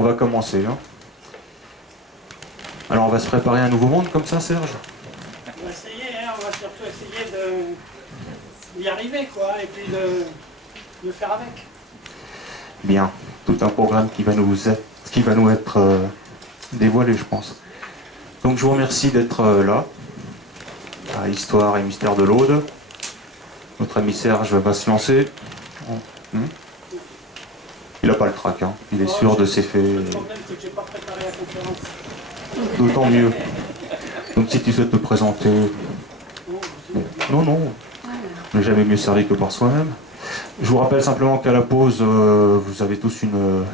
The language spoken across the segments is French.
On va commencer. Hein. Alors on va se préparer à un nouveau monde comme ça, Serge? On va essayer, hein, on va surtout essayer d'y arriver, quoi, et puis de faire avec. Bien, tout un programme qui va nous être dévoilé, je pense. Donc je vous remercie d'être là, à Histoire et Mystère de l'Aude. Notre ami Serge va se lancer. Il n'a pas le trac, hein. Il est sûr de ses faits. Le problème, c'est que je n'ai pas préparé la conférence. D'autant mieux. Donc si tu souhaites te présenter... Non, on n'est jamais mieux servi que par soi-même. Je vous rappelle simplement qu'à la pause, vous avez tous une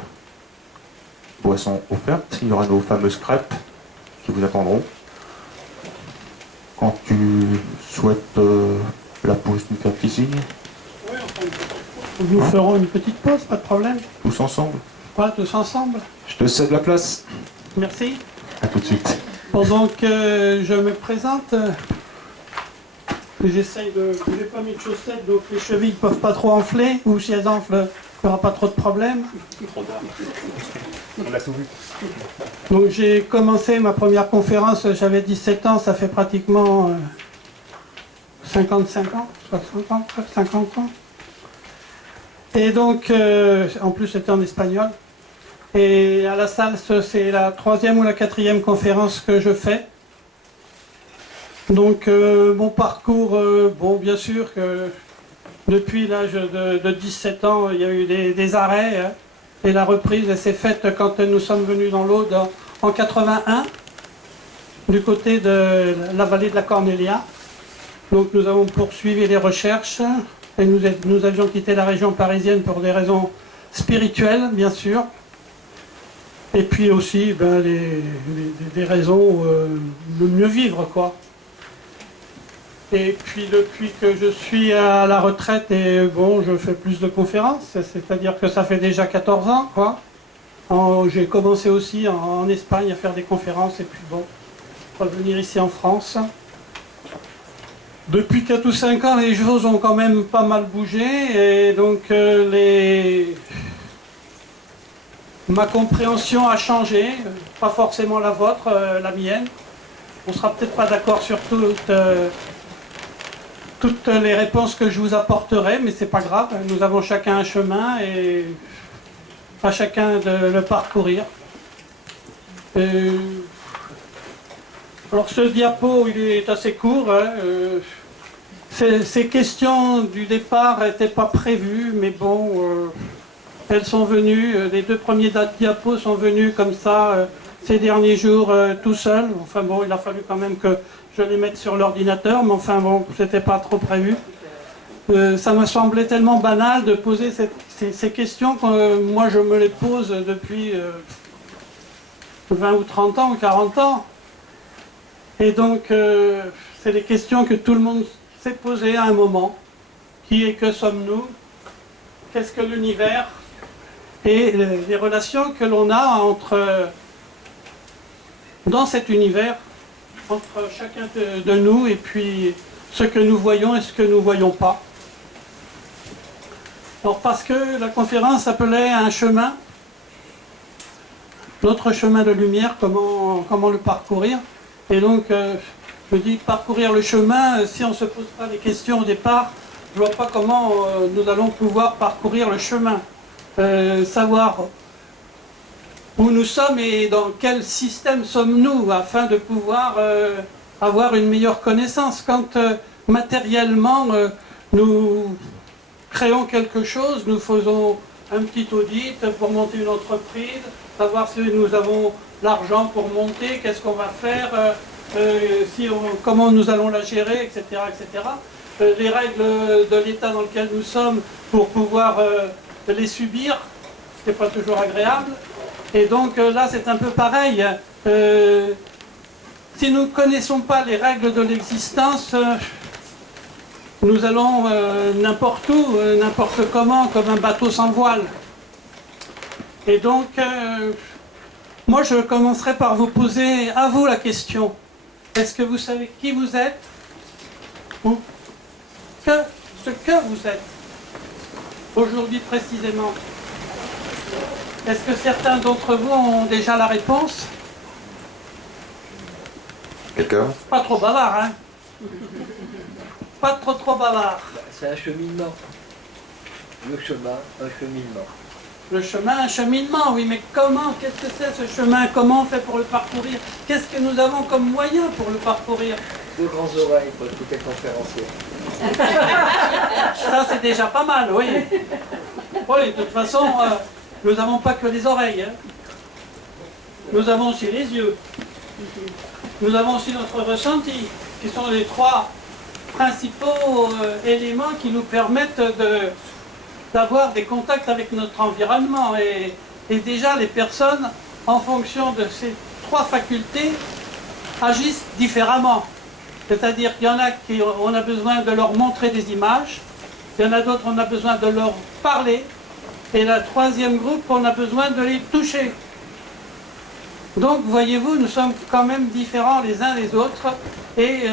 boisson offerte. Il y aura nos fameuses crêpes qui vous attendront. Quand tu souhaites la pause, tu me fais un petit signe. Oui, nous ferons une petite pause, pas de problème. Tous ensemble. Quoi, tous ensemble? Je te cède la place. Merci. À tout de suite. Pendant que je me présente, j'essaye de... Je n'ai pas mis de chaussettes, donc les chevilles ne peuvent pas trop enfler, ou si elles enflent, il n'y aura pas trop de problème. Trop tard. On a tout vu. Donc j'ai commencé ma première conférence, j'avais 17 ans, ça fait pratiquement 55 ans, 60 ans, 50 ans. Et donc, en plus c'était en espagnol. Et à la salle, c'est la 3e ou la 4e conférence que je fais. Donc mon parcours, bon bien sûr que depuis l'âge de 17 ans, il y a eu des arrêts. Hein, et la reprise s'est faite quand nous sommes venus dans l'Aude en 81, du côté de la vallée de la Cornélia. Donc nous avons poursuivi les recherches et nous avions quitté la région parisienne pour des raisons spirituelles, bien sûr. Et puis aussi des raisons de mieux vivre, quoi. Et puis depuis que je suis à la retraite, et bon, je fais plus de conférences, c'est-à-dire que ça fait déjà 14 ans, quoi. J'ai commencé aussi en Espagne à faire des conférences, et puis bon, revenir ici en France. Depuis 4 ou 5 ans, les choses ont quand même pas mal bougé, et donc ma compréhension a changé, pas forcément la vôtre, la mienne. On sera peut-être pas d'accord sur toutes les réponses que je vous apporterai, mais c'est pas grave, nous avons chacun un chemin et à chacun de le parcourir. Alors ce diapo, il est assez court, hein, ces questions du départ n'étaient pas prévues, mais bon, elles sont venues, les 2 premiers diapos sont venus comme ça ces derniers jours tout seul. Enfin bon, il a fallu quand même que je les mette sur l'ordinateur, mais enfin bon, c'était pas trop prévu. Ça me semblait tellement banal de poser ces questions que moi je me les pose depuis 20 ou 30 ans ou 40 ans. Et donc, c'est des questions que tout le monde s'est posées à un moment. Qui et que sommes-nous? Qu'est-ce que l'univers? Et les relations que l'on a dans cet univers, entre chacun de nous et puis ce que nous voyons et ce que nous ne voyons pas. Alors parce que la conférence s'appelait un chemin, notre chemin de lumière, comment le parcourir. Et donc je me dis parcourir le chemin, si on ne se pose pas des questions au départ, je ne vois pas comment nous allons pouvoir parcourir le chemin. Savoir où nous sommes et dans quel système sommes-nous afin de pouvoir avoir une meilleure connaissance. Quand matériellement nous créons quelque chose, nous faisons un petit audit pour monter une entreprise, savoir si nous avons l'argent pour monter, qu'est-ce qu'on va faire, comment nous allons la gérer, etc. etc. Les règles de l'état dans lequel nous sommes pour pouvoir les subir, ce n'est pas toujours agréable. Et donc là c'est un peu pareil. Si nous ne connaissons pas les règles de l'existence, nous allons n'importe où, n'importe comment, comme un bateau sans voile. Et donc, moi je commencerai par vous poser à vous la question. Est-ce que vous savez qui vous êtes? Ou ce que vous êtes aujourd'hui précisément? Est-ce que certains d'entre vous ont déjà la réponse? Quelqu'un? Pas trop bavard, hein? Pas trop bavard. C'est un cheminement. Le chemin, un cheminement. Le chemin, un cheminement, oui, mais comment? Qu'est-ce que c'est ce chemin? Comment on fait pour le parcourir? Qu'est-ce que nous avons comme moyen pour le parcourir? Deux grandes oreilles pour écouter le conférencier. Ça, c'est déjà pas mal, oui. Oui, de toute façon, nous n'avons pas que les oreilles. Hein. Nous avons aussi les yeux. Nous avons aussi notre ressenti, qui sont les trois principaux éléments qui nous permettent d'avoir des contacts avec notre environnement. Et déjà, les personnes, en fonction de ces trois facultés, agissent différemment. C'est-à-dire qu'il y en a qui on a besoin de leur montrer des images, il y en a d'autres on a besoin de leur parler, et la troisième groupe on a besoin de les toucher. Donc voyez-vous, nous sommes quand même différents les uns les autres, et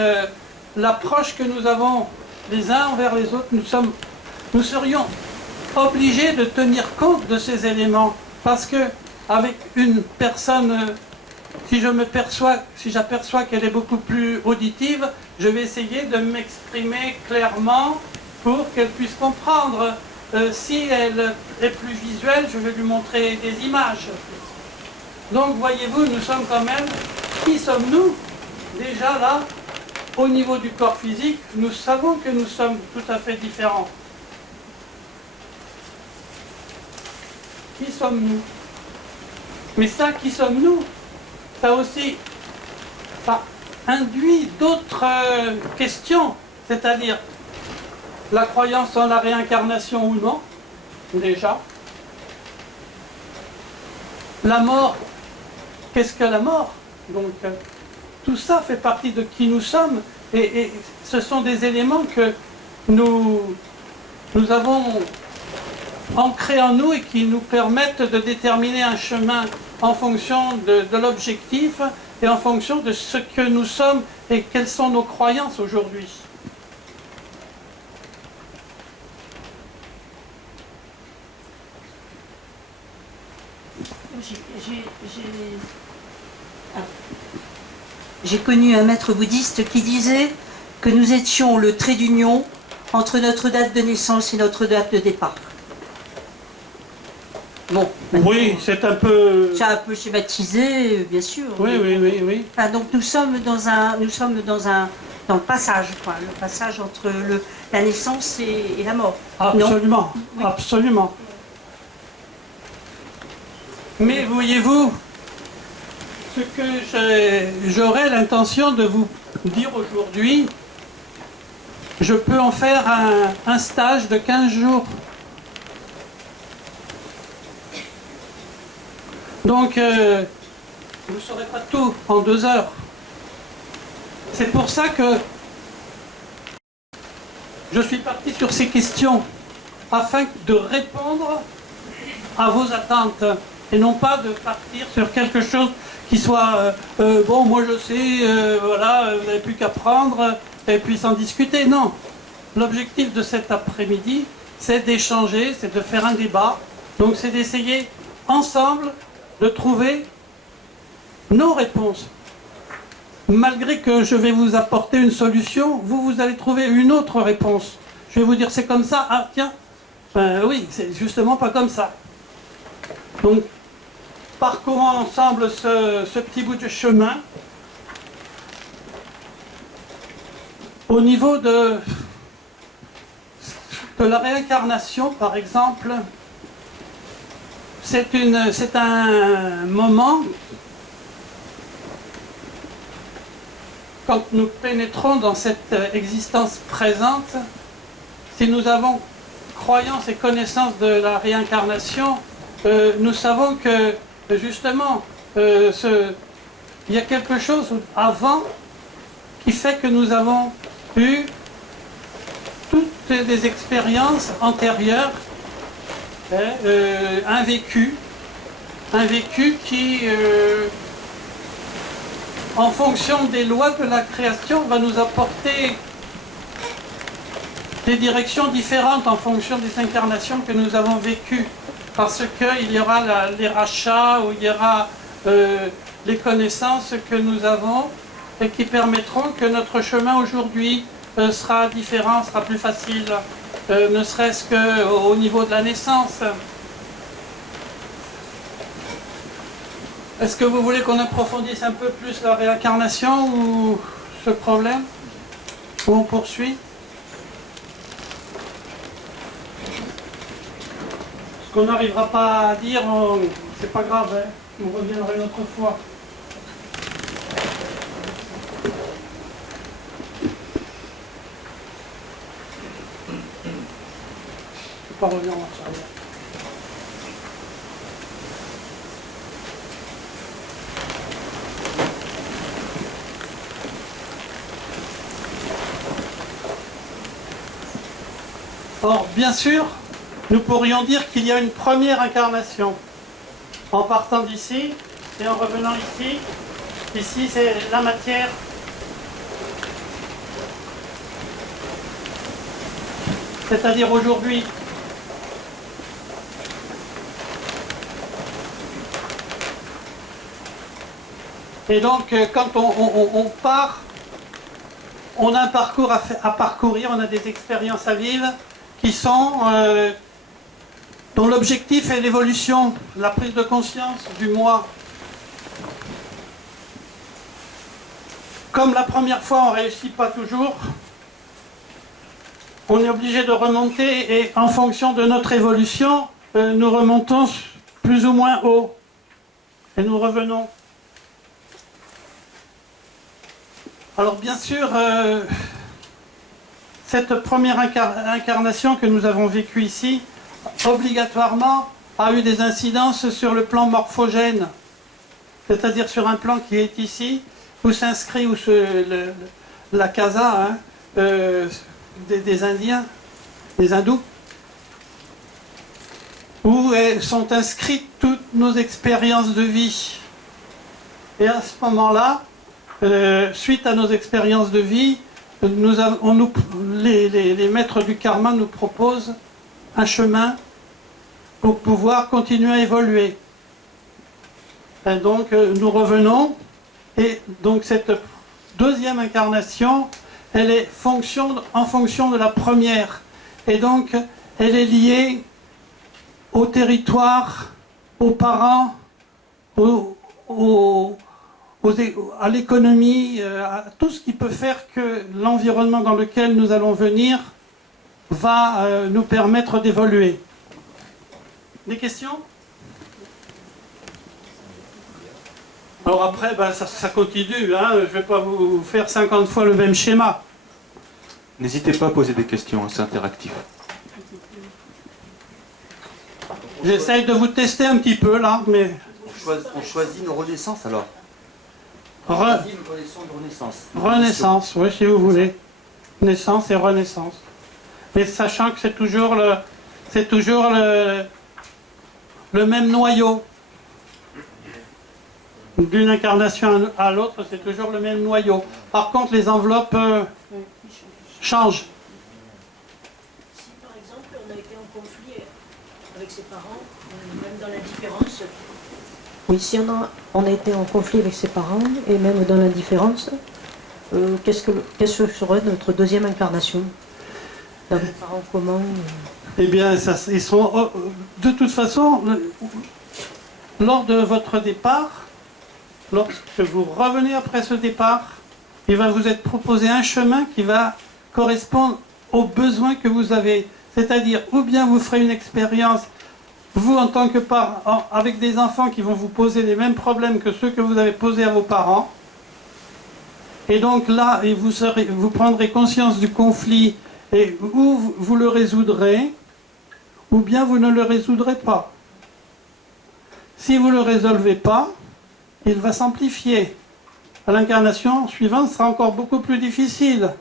l'approche que nous avons les uns envers les autres, nous serions obligés de tenir compte de ces éléments, parce que avec une personne, si j'aperçois qu'elle est beaucoup plus auditive, je vais essayer de m'exprimer clairement pour qu'elle puisse comprendre. Si elle est plus visuelle, je vais lui montrer des images. Donc voyez-vous, nous sommes quand même, qui sommes-nous? Déjà là, au niveau du corps physique, nous savons que nous sommes tout à fait différents. Qui sommes-nous? Mais ça, qui sommes-nous? Ça aussi, ça induit d'autres questions, c'est-à-dire la croyance en la réincarnation ou non, déjà. La mort, qu'est-ce que la mort? Donc, tout ça fait partie de qui nous sommes, et ce sont des éléments que nous avons ancrés en nous et qui nous permettent de déterminer un chemin en fonction de l'objectif et en fonction de ce que nous sommes et quelles sont nos croyances aujourd'hui. J'ai connu un maître bouddhiste qui disait que nous étions le trait d'union entre notre date de naissance et notre date de départ. Bon, oui, c'est un peu schématisé, bien sûr. Oui. Enfin, donc nous sommes dans le passage, quoi, le passage entre la naissance et la mort. Absolument, Oui. Absolument. Mais voyez-vous, ce que j'aurais l'intention de vous dire aujourd'hui, je peux en faire un stage de 15 jours. Donc, vous ne saurez pas tout en 2 heures. C'est pour ça que je suis parti sur ces questions, afin de répondre à vos attentes, et non pas de partir sur quelque chose qui soit bon, moi je sais, voilà, vous n'avez plus qu'à prendre, et puis sans discuter. Non. L'objectif de cet après-midi, c'est d'échanger, c'est de faire un débat. Donc c'est d'essayer ensemble de trouver nos réponses. Malgré que je vais vous apporter une solution, vous allez trouver une autre réponse. Je vais vous dire c'est comme ça, ah tiens, ben oui, c'est justement pas comme ça. Donc, parcourons ensemble ce petit bout de chemin. Au niveau de la réincarnation, par exemple, c'est un moment, quand nous pénétrons dans cette existence présente, si nous avons croyance et connaissance de la réincarnation, nous savons que justement il y a quelque chose avant qui fait que nous avons eu toutes des expériences antérieures, un vécu qui, en fonction des lois de la création, va nous apporter des directions différentes en fonction des incarnations que nous avons vécues. parce qu'il y aura les rachats, où il y aura les connaissances que nous avons et qui permettront que notre chemin aujourd'hui sera différent, sera plus facile, ne serait-ce qu'au niveau de la naissance. Est-ce que vous voulez qu'on approfondisse un peu plus la réincarnation ou ce problème? Ou on poursuit? Ce qu'on n'arrivera pas à dire, c'est pas grave, hein, on reviendra une autre fois. Je ne peux pas revenir en marche arrière. Or, bien sûr, nous pourrions dire qu'il y a une première incarnation. En partant d'ici et en revenant ici, ici c'est la matière. C'est-à-dire aujourd'hui. Et donc, quand on part, on a un parcours à parcourir, on a des expériences à vivre qui sont, dont l'objectif est l'évolution, la prise de conscience du moi. Comme la première fois on ne réussit pas toujours, on est obligé de remonter et en fonction de notre évolution, nous remontons plus ou moins haut et nous revenons. Alors bien sûr, cette première incarnation que nous avons vécue ici, obligatoirement, a eu des incidences sur le plan morphogène, c'est-à-dire sur un plan qui est ici, où s'inscrit la casa des Indiens, des hindous, où sont inscrites toutes nos expériences de vie. Et à ce moment-là, suite à nos expériences de vie, les maîtres du karma nous proposent un chemin pour pouvoir continuer à évoluer. Et donc nous revenons, et donc cette deuxième incarnation, elle est en fonction de la première. Et donc elle est liée au territoire, aux parents, à l'économie, à tout ce qui peut faire que l'environnement dans lequel nous allons venir va nous permettre d'évoluer. Des questions? Alors après, ça continue, hein, je ne vais pas vous faire 50 fois le même schéma. N'hésitez pas à poser des questions, c'est interactif. J'essaye de vous tester un petit peu là, mais... On choisit nos renaissances alors. Renaissance, oui, si vous voulez. Naissance et renaissance. Mais sachant que c'est toujours le même noyau. D'une incarnation à l'autre, c'est toujours le même noyau. Par contre, les enveloppes changent. Si par exemple on a été en conflit avec ses parents, même dans l'indifférence. Oui, si on a été en conflit avec ses parents et même dans l'indifférence, qu'est-ce que serait notre deuxième incarnation? Dans les parents comment Eh bien, ils seront de toute façon, lors de votre départ, lorsque vous revenez après ce départ, il va vous être proposé un chemin qui va correspondre aux besoins que vous avez. C'est-à-dire, ou bien vous ferez une expérience, vous en tant que parent, avec des enfants qui vont vous poser les mêmes problèmes que ceux que vous avez posés à vos parents. Et donc là, vous prendrez conscience du conflit et ou vous le résoudrez, ou bien vous ne le résoudrez pas. Si vous ne le résolvez pas, il va s'amplifier. L'incarnation suivante sera encore beaucoup plus difficile.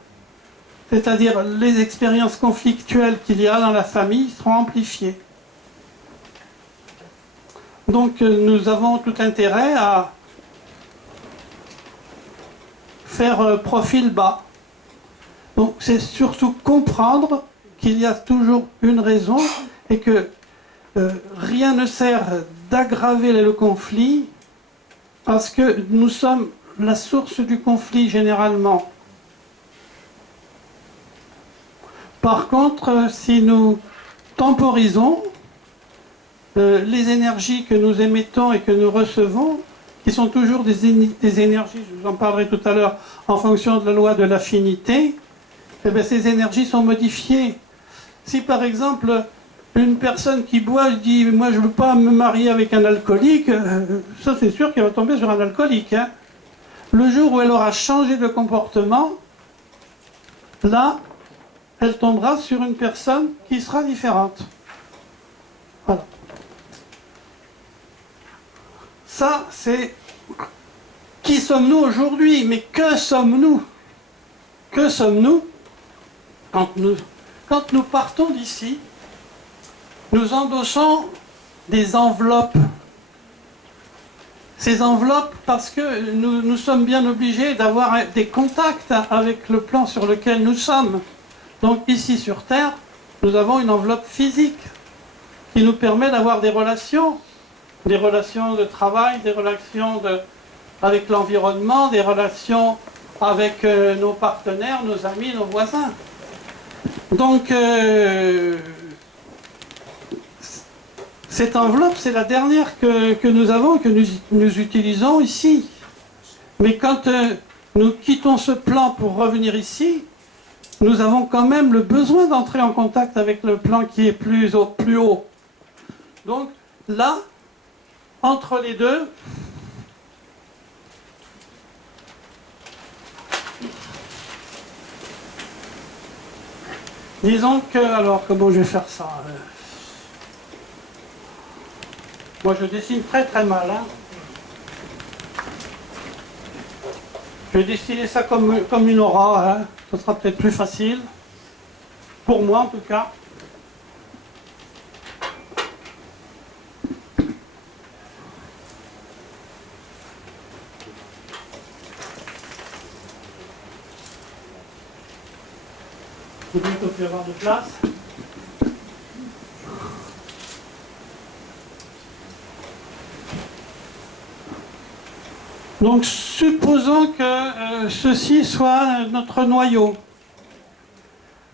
C'est-à-dire les expériences conflictuelles qu'il y a dans la famille seront amplifiées. Donc nous avons tout intérêt à faire profil bas. Donc c'est surtout comprendre qu'il y a toujours une raison et que rien ne sert d'aggraver le conflit parce que nous sommes la source du conflit généralement. Par contre, si nous temporisons les énergies que nous émettons et que nous recevons, qui sont toujours des énergies, je vous en parlerai tout à l'heure, en fonction de la loi de l'affinité, eh bien, ces énergies sont modifiées. Si par exemple, une personne qui boit dit « moi je ne veux pas me marier avec un alcoolique », ça c'est sûr qu'elle va tomber sur un alcoolique. Hein. Le jour où elle aura changé de comportement, là, elle tombera sur une personne qui sera différente. Voilà. Ça, c'est qui sommes-nous aujourd'hui? Mais que sommes-nous? Que sommes-nous quand nous partons d'ici? Nous endossons des enveloppes. Ces enveloppes, parce que nous sommes bien obligés d'avoir des contacts avec le plan sur lequel nous sommes. Donc ici sur Terre, nous avons une enveloppe physique qui nous permet d'avoir des relations de travail, des relations avec l'environnement, des relations avec nos partenaires, nos amis, nos voisins. Donc, cette enveloppe, c'est la dernière que nous avons, que nous utilisons ici. Mais quand nous quittons ce plan pour revenir ici, nous avons quand même le besoin d'entrer en contact avec le plan qui est plus haut. Donc, là, entre les deux, disons que, alors comment je vais faire ça? Moi je dessine très très mal. Hein. Je vais dessiner ça comme une aura, hein. Ce sera peut-être plus facile. Pour moi en tout cas. Je vais bientôt plus avoir de place. Donc supposons que ceci soit notre noyau.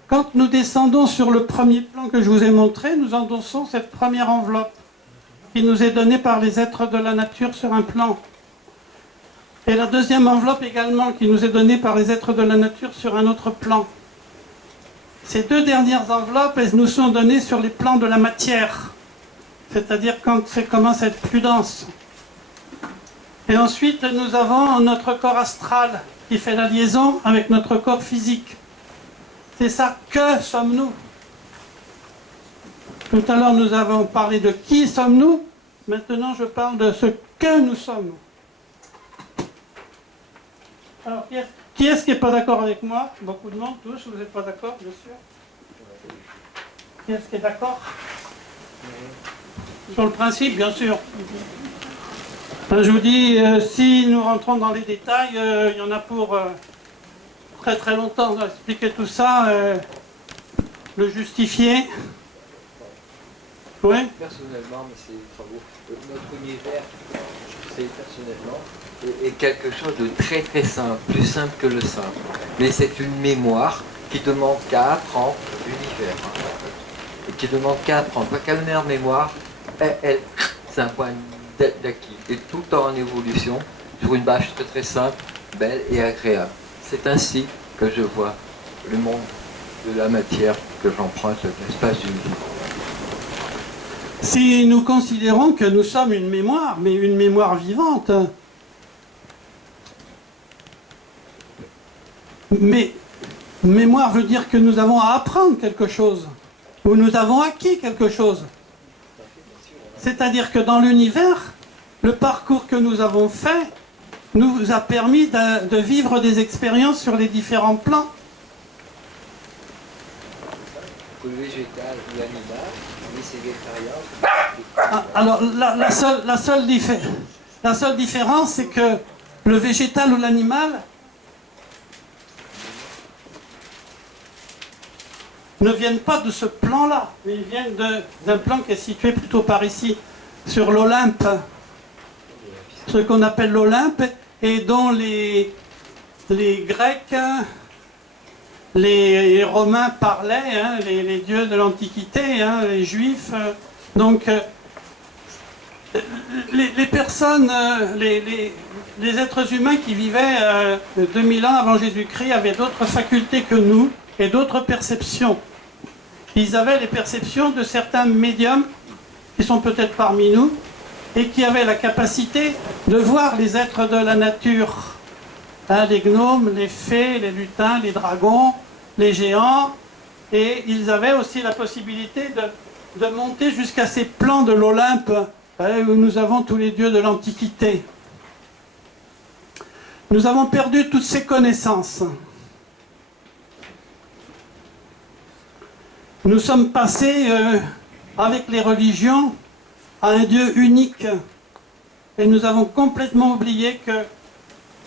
Quand nous descendons sur le premier plan que je vous ai montré, nous endossons cette première enveloppe qui nous est donnée par les êtres de la nature sur un plan. Et la deuxième enveloppe également qui nous est donnée par les êtres de la nature sur un autre plan. Ces deux dernières enveloppes, elles nous sont données sur les plans de la matière, c'est-à-dire quand ça commence à être plus dense. Et ensuite, nous avons notre corps astral qui fait la liaison avec notre corps physique. C'est ça, que sommes-nous? Tout à l'heure, nous avons parlé de qui sommes-nous. Maintenant, je parle de ce que nous sommes. Alors, qui est-ce qui n'est pas d'accord avec moi? Beaucoup de monde, tous, vous n'êtes pas d'accord, bien sûr. Qui est-ce qui est d'accord? Sur le principe, bien sûr. Je vous dis, si nous rentrons dans les détails, il y en a pour très très longtemps à expliquer tout ça, le justifier. Oui. Personnellement, mais c'est des travaux. Notre univers, c'est personnellement, est quelque chose de très très simple, plus simple que le simple. Mais c'est une mémoire qui demande qu'à apprendre l'univers. Et qui demande qu'à apprendre. Parce que la meilleure mémoire, c'est un point d'acquis. Et tout en évolution, sur une base très très simple, belle et agréable. C'est ainsi que je vois le monde de la matière que j'emprunte l'espace du vide. Si nous considérons que nous sommes une mémoire, mais une mémoire vivante, mais mémoire veut dire que nous avons à apprendre quelque chose, ou nous avons acquis quelque chose. C'est-à-dire que dans l'univers, le parcours que nous avons fait nous a permis de vivre des expériences sur les différents plans. Que le végétal ou l'animal, mais c'est l'expérience. Alors la seule différence, c'est que le végétal ou l'animal ne viennent pas de ce plan-là, mais ils viennent d'un plan qui est situé plutôt par ici, sur l'Olympe, ce qu'on appelle l'Olympe, et dont les Grecs, les Romains parlaient, hein, les dieux de l'Antiquité, hein, les Juifs. Donc, les personnes, les êtres humains qui vivaient 2000 ans avant Jésus-Christ avaient d'autres facultés que nous et d'autres perceptions. Ils avaient les perceptions de certains médiums qui sont peut-être parmi nous et qui avaient la capacité de voir les êtres de la nature. Hein, les gnomes, les fées, les lutins, les dragons, les géants. Et ils avaient aussi la possibilité de monter jusqu'à ces plans de l'Olympe, hein, où nous avons tous les dieux de l'Antiquité. Nous avons perdu toutes ces connaissances. Nous sommes passés, avec les religions, à un Dieu unique. Et nous avons complètement oublié que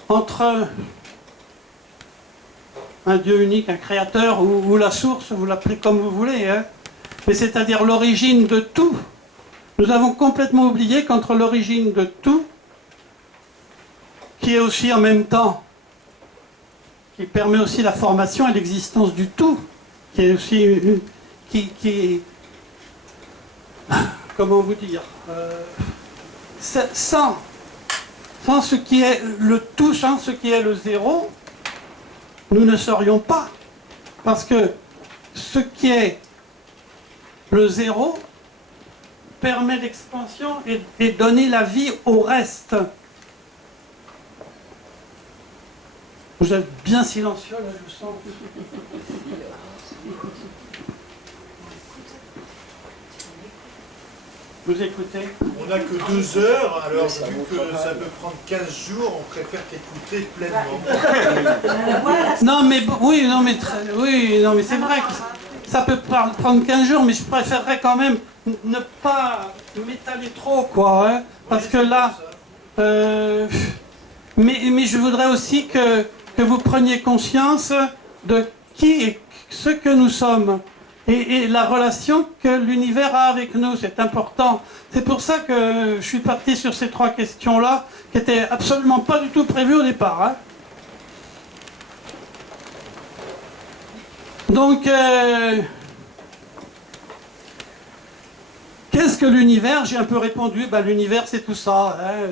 entre un Dieu unique, un créateur, ou la source, vous l'appelez comme vous voulez, hein, mais c'est-à-dire l'origine de tout, nous avons complètement oublié qu'entre l'origine de tout, qui est aussi en même temps, qui permet aussi la formation et l'existence du tout, qui est aussi, comment vous dire, sans ce qui est le tout, sans ce qui est le zéro, nous ne serions pas. Parce que ce qui est le zéro permet l'expansion et donner la vie au reste. Vous êtes bien silencieux là, je sens. Vous écoutez? On n'a que 2 heures, alors vu que ça peut prendre 15 jours, on préfère t'écouter pleinement. Non mais oui, non mais c'est vrai que ça peut prendre 15 jours, mais je préférerais quand même ne pas m'étaler trop, quoi, hein, parce que là, mais je voudrais aussi que vous preniez conscience de qui et ce que nous sommes. Et la relation que l'univers a avec nous, c'est important. C'est pour ça que je suis parti sur ces 3 questions-là, qui n'étaient absolument pas du tout prévues au départ. Hein. Donc, qu'est-ce que l'univers? J'ai un peu répondu, l'univers c'est tout ça. Hein,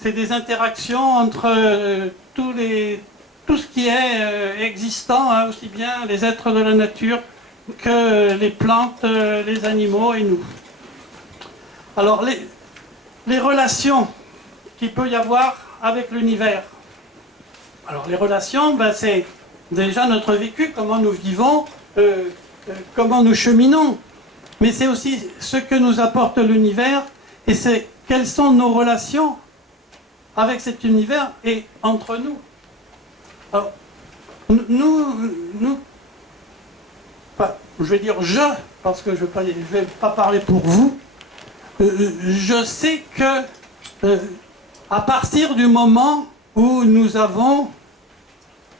c'est des interactions entre tout ce qui est existant, hein, aussi bien les êtres de la nature que les plantes, les animaux et nous. Alors, les relations qu'il peut y avoir avec l'univers. Alors, les relations, c'est déjà notre vécu, comment nous vivons, comment nous cheminons. Mais c'est aussi ce que nous apporte l'univers et c'est quelles sont nos relations avec cet univers et entre nous. Alors, je vais dire parce que je ne vais pas parler pour vous, je sais que à partir du moment où nous avons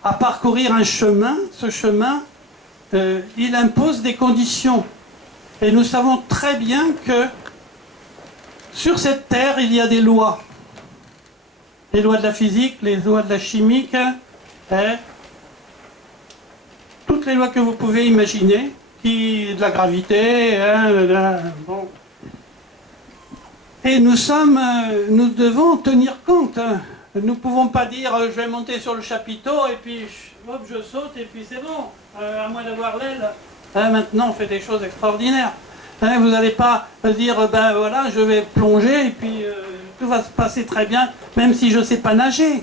à parcourir un chemin, ce chemin, il impose des conditions. Et nous savons très bien que sur cette terre, il y a des lois. Les lois de la physique, les lois de la chimique, toutes les lois que vous pouvez imaginer, de la gravité, bon. Et nous devons tenir compte. Nous ne pouvons pas dire je vais monter sur le chapiteau et puis hop, je saute et puis c'est bon, à moins d'avoir l'aile. Maintenant on fait des choses extraordinaires. Vous n'allez pas dire voilà, je vais plonger et puis tout va se passer très bien, même si je ne sais pas nager.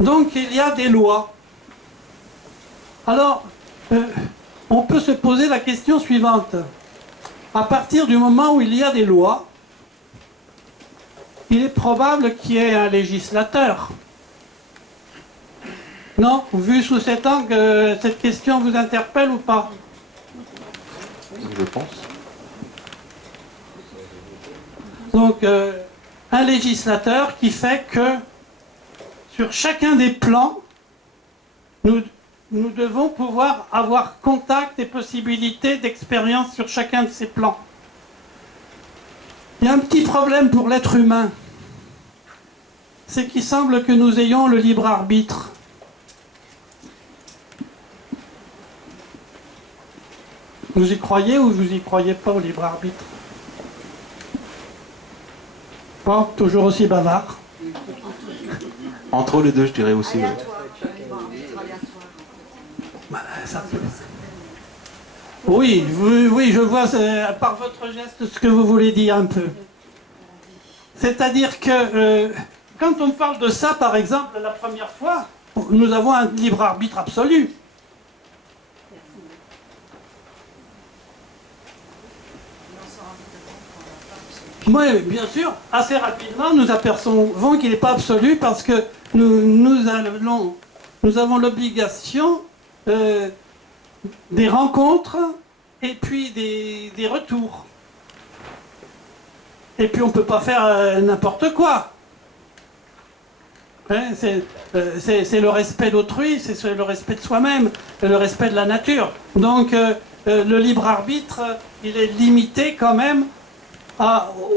Donc il y a des lois. Alors, on peut se poser la question suivante. À partir du moment où il y a des lois, il est probable qu'il y ait un législateur. Non? Vu sous cet angle, cette question vous interpelle ou pas? Je pense. Donc, un législateur qui fait que sur chacun des plans, nous devons pouvoir avoir contact et possibilité d'expérience sur chacun de ces plans. Il y a un petit problème pour l'être humain. C'est qu'il semble que nous ayons le libre arbitre. Vous y croyez ou vous y croyez pas au libre arbitre? Bon, toujours aussi bavard. Entre les deux, je dirais aussi. Ouais. Ça peut. Oui, oui, je vois par votre geste ce que vous voulez dire un peu. C'est-à-dire que quand on parle de ça, par exemple, la première fois, nous avons un libre arbitre absolu. Oui, bien sûr, assez rapidement, nous apercevons qu'il n'est pas absolu parce que nous avons l'obligation des rencontres et puis des retours. Et puis on ne peut pas faire n'importe quoi. Hein, c'est le respect d'autrui, c'est le respect de soi-même, le respect de la nature. Donc le libre arbitre, il est limité quand même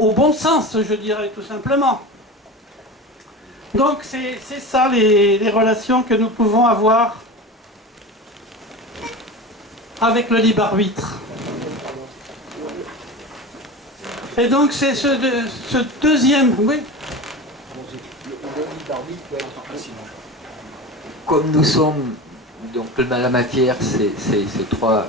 au bon sens, je dirais, tout simplement. Donc c'est ça les relations que nous pouvons avoir avec le libre arbitre. Et donc c'est ce deuxième... Oui. Comme nous sommes, donc la matière, c'est trois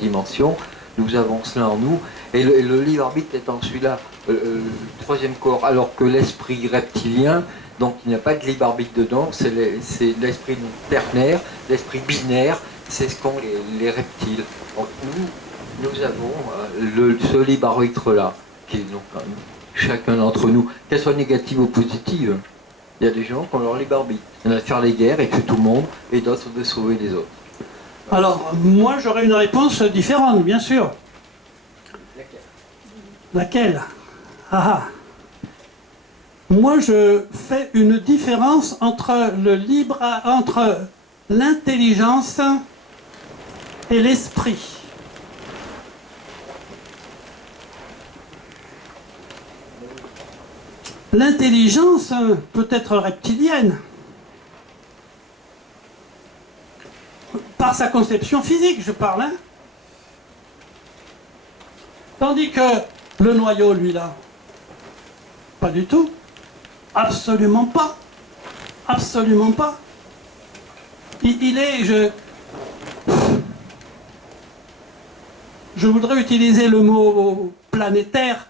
dimensions, nous avons cela en nous, et le libre arbitre étant celui-là, le troisième corps, alors que l'esprit reptilien, donc il n'y a pas de libre arbitre dedans, c'est l'esprit ternaire, l'esprit binaire, c'est ce qu'ont les reptiles. Donc nous avons ce libre arbitre-là, qui est donc chacun d'entre nous, qu'elle soit négative ou positive. Il y a des gens qui ont leur libre arbitre. Il y en a de faire les guerres et tuer tout le monde, et d'autres de sauver les autres. Alors, moi j'aurais une réponse différente, bien sûr. Laquelle? Ah, moi je fais une différence entre l'intelligence et l'esprit. L'intelligence peut être reptilienne par sa conception physique, je parle. Hein. Tandis que le noyau, lui là, pas du tout. Absolument pas. Absolument pas. Il est... Je voudrais utiliser le mot planétaire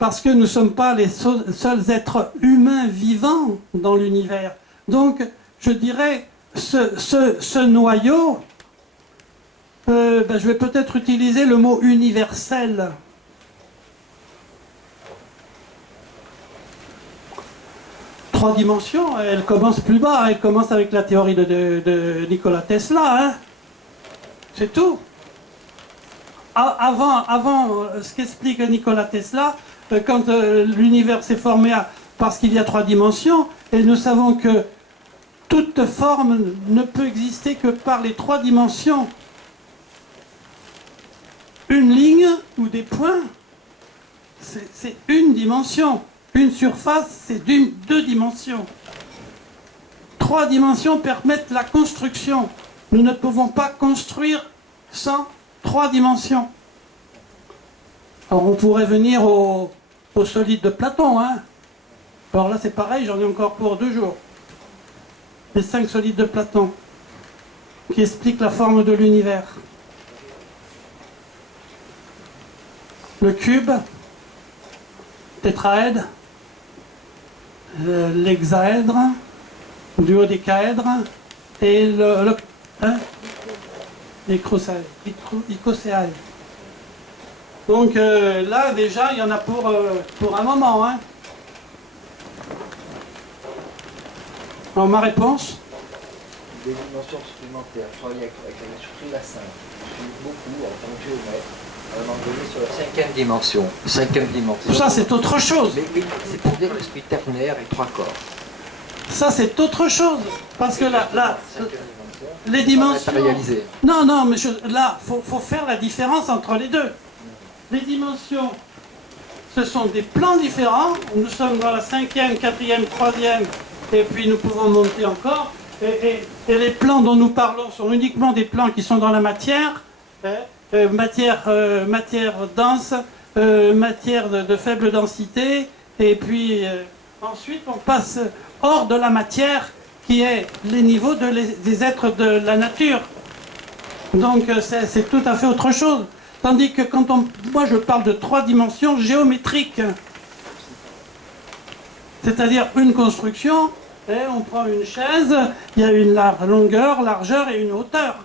parce que nous ne sommes pas les seuls êtres humains vivants dans l'univers. Donc, je dirais, ce noyau, je vais peut-être utiliser le mot universel. Trois dimensions, elle commence plus bas, elle commence avec la théorie de Nikola Tesla. Hein. C'est tout. Avant ce qu'explique Nikola Tesla, quand l'univers s'est formé parce qu'il y a trois dimensions, et nous savons que toute forme ne peut exister que par les trois dimensions. Une ligne ou des points, c'est une dimension. Une surface, c'est deux dimensions. Trois dimensions permettent la construction. Nous ne pouvons pas construire sans trois dimensions. Alors on pourrait venir au solide de Platon. Hein. Alors là c'est pareil, j'en ai encore pour 2 jours. Les 5 solides de Platon, qui expliquent la forme de l'univers. Le cube, tétraèdre, l'hexaèdre, duodécaèdre et l'icocéaèdre. Donc là déjà il y en a pour un moment. Hein. Alors ma réponse? Des dimensions supplémentaires. Je travaille avec surtout la 5. Je suis beaucoup en tant que géomètre. À un moment donné sur la 5e dimension. 5e dimension. Ça c'est autre chose. Mais c'est pour dire l'esprit ternaire et 3 corps. Ça c'est autre chose. Parce que les dimensions... Matérialisé. Non, non, mais là, faut faire la différence entre les deux. Les dimensions, ce sont des plans différents. Nous sommes dans la 5e, 4e, 3e, et puis nous pouvons monter encore. Et les plans dont nous parlons sont uniquement des plans qui sont dans la matière, matière dense, matière de faible densité, et puis ensuite on passe hors de la matière, qui est les niveaux des êtres de la nature. Donc c'est tout à fait autre chose. Tandis que moi je parle de 3 dimensions géométriques, c'est-à-dire une construction, et on prend une chaise, il y a une longueur, largeur et une hauteur.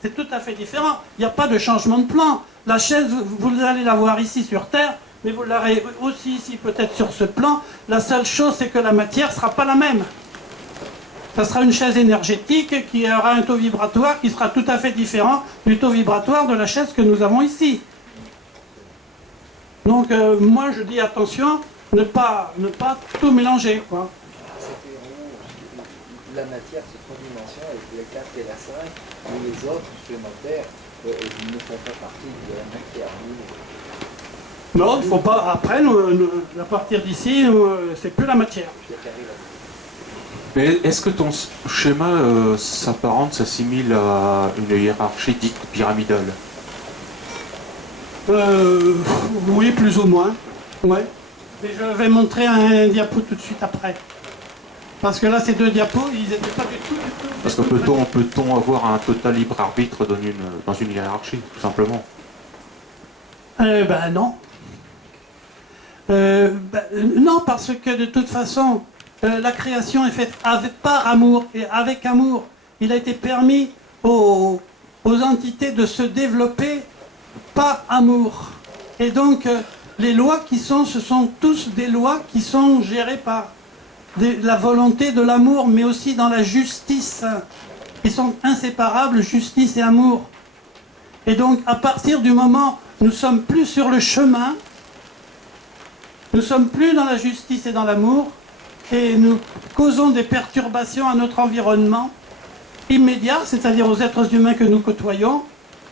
C'est tout à fait différent. Il n'y a pas de changement de plan. La chaise, vous allez la voir ici sur Terre, mais vous l'aurez aussi ici peut-être sur ce plan. La seule chose, c'est que la matière ne sera pas la même. Ça sera une chaise énergétique qui aura un taux vibratoire qui sera tout à fait différent du taux vibratoire de la chaise que nous avons ici. Donc moi je dis attention, ne pas tout mélanger, quoi. La matière, c'est 3 dimensions, avec la 4 et la 5, mais les autres supplémentaires ne font pas partie de la matière. Non, il ne faut pas. Après, à partir d'ici, c'est plus la matière. Mais est-ce que ton schéma s'assimile à une hiérarchie dite pyramidale? Oui, plus ou moins. Ouais. Et je vais montrer un diapo tout de suite après. Parce que là, ces 2 diapos, ils n'étaient pas du tout... Parce que peut-on avoir un total libre arbitre dans une hiérarchie, tout simplement? Ben non. Non, parce que de toute façon, la création est faite par amour et avec amour. Il a été permis aux entités de se développer par amour. Et donc, les lois qui sont, ce sont tous des lois qui sont gérées par la volonté de l'amour, mais aussi dans la justice. Ils sont inséparables, justice et amour. Et donc, à partir du moment où nous ne sommes plus sur le chemin, nous ne sommes plus dans la justice et dans l'amour, et nous causons des perturbations à notre environnement immédiat, c'est-à-dire aux êtres humains que nous côtoyons,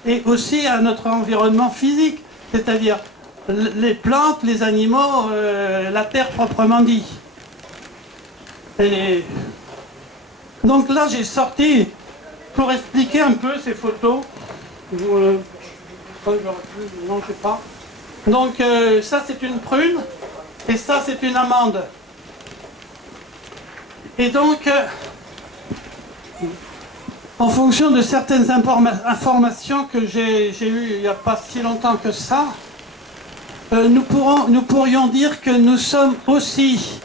et aussi à notre environnement physique, c'est-à-dire les plantes, les animaux, la terre proprement dit. Et donc là, j'ai sorti, pour expliquer un peu ces photos, non, je sais pas. Donc ça, c'est une prune, et ça, c'est une amande. Et donc, en fonction de certaines informations que j'ai eues il n'y a pas si longtemps que ça, nous pourrions dire que nous sommes aussi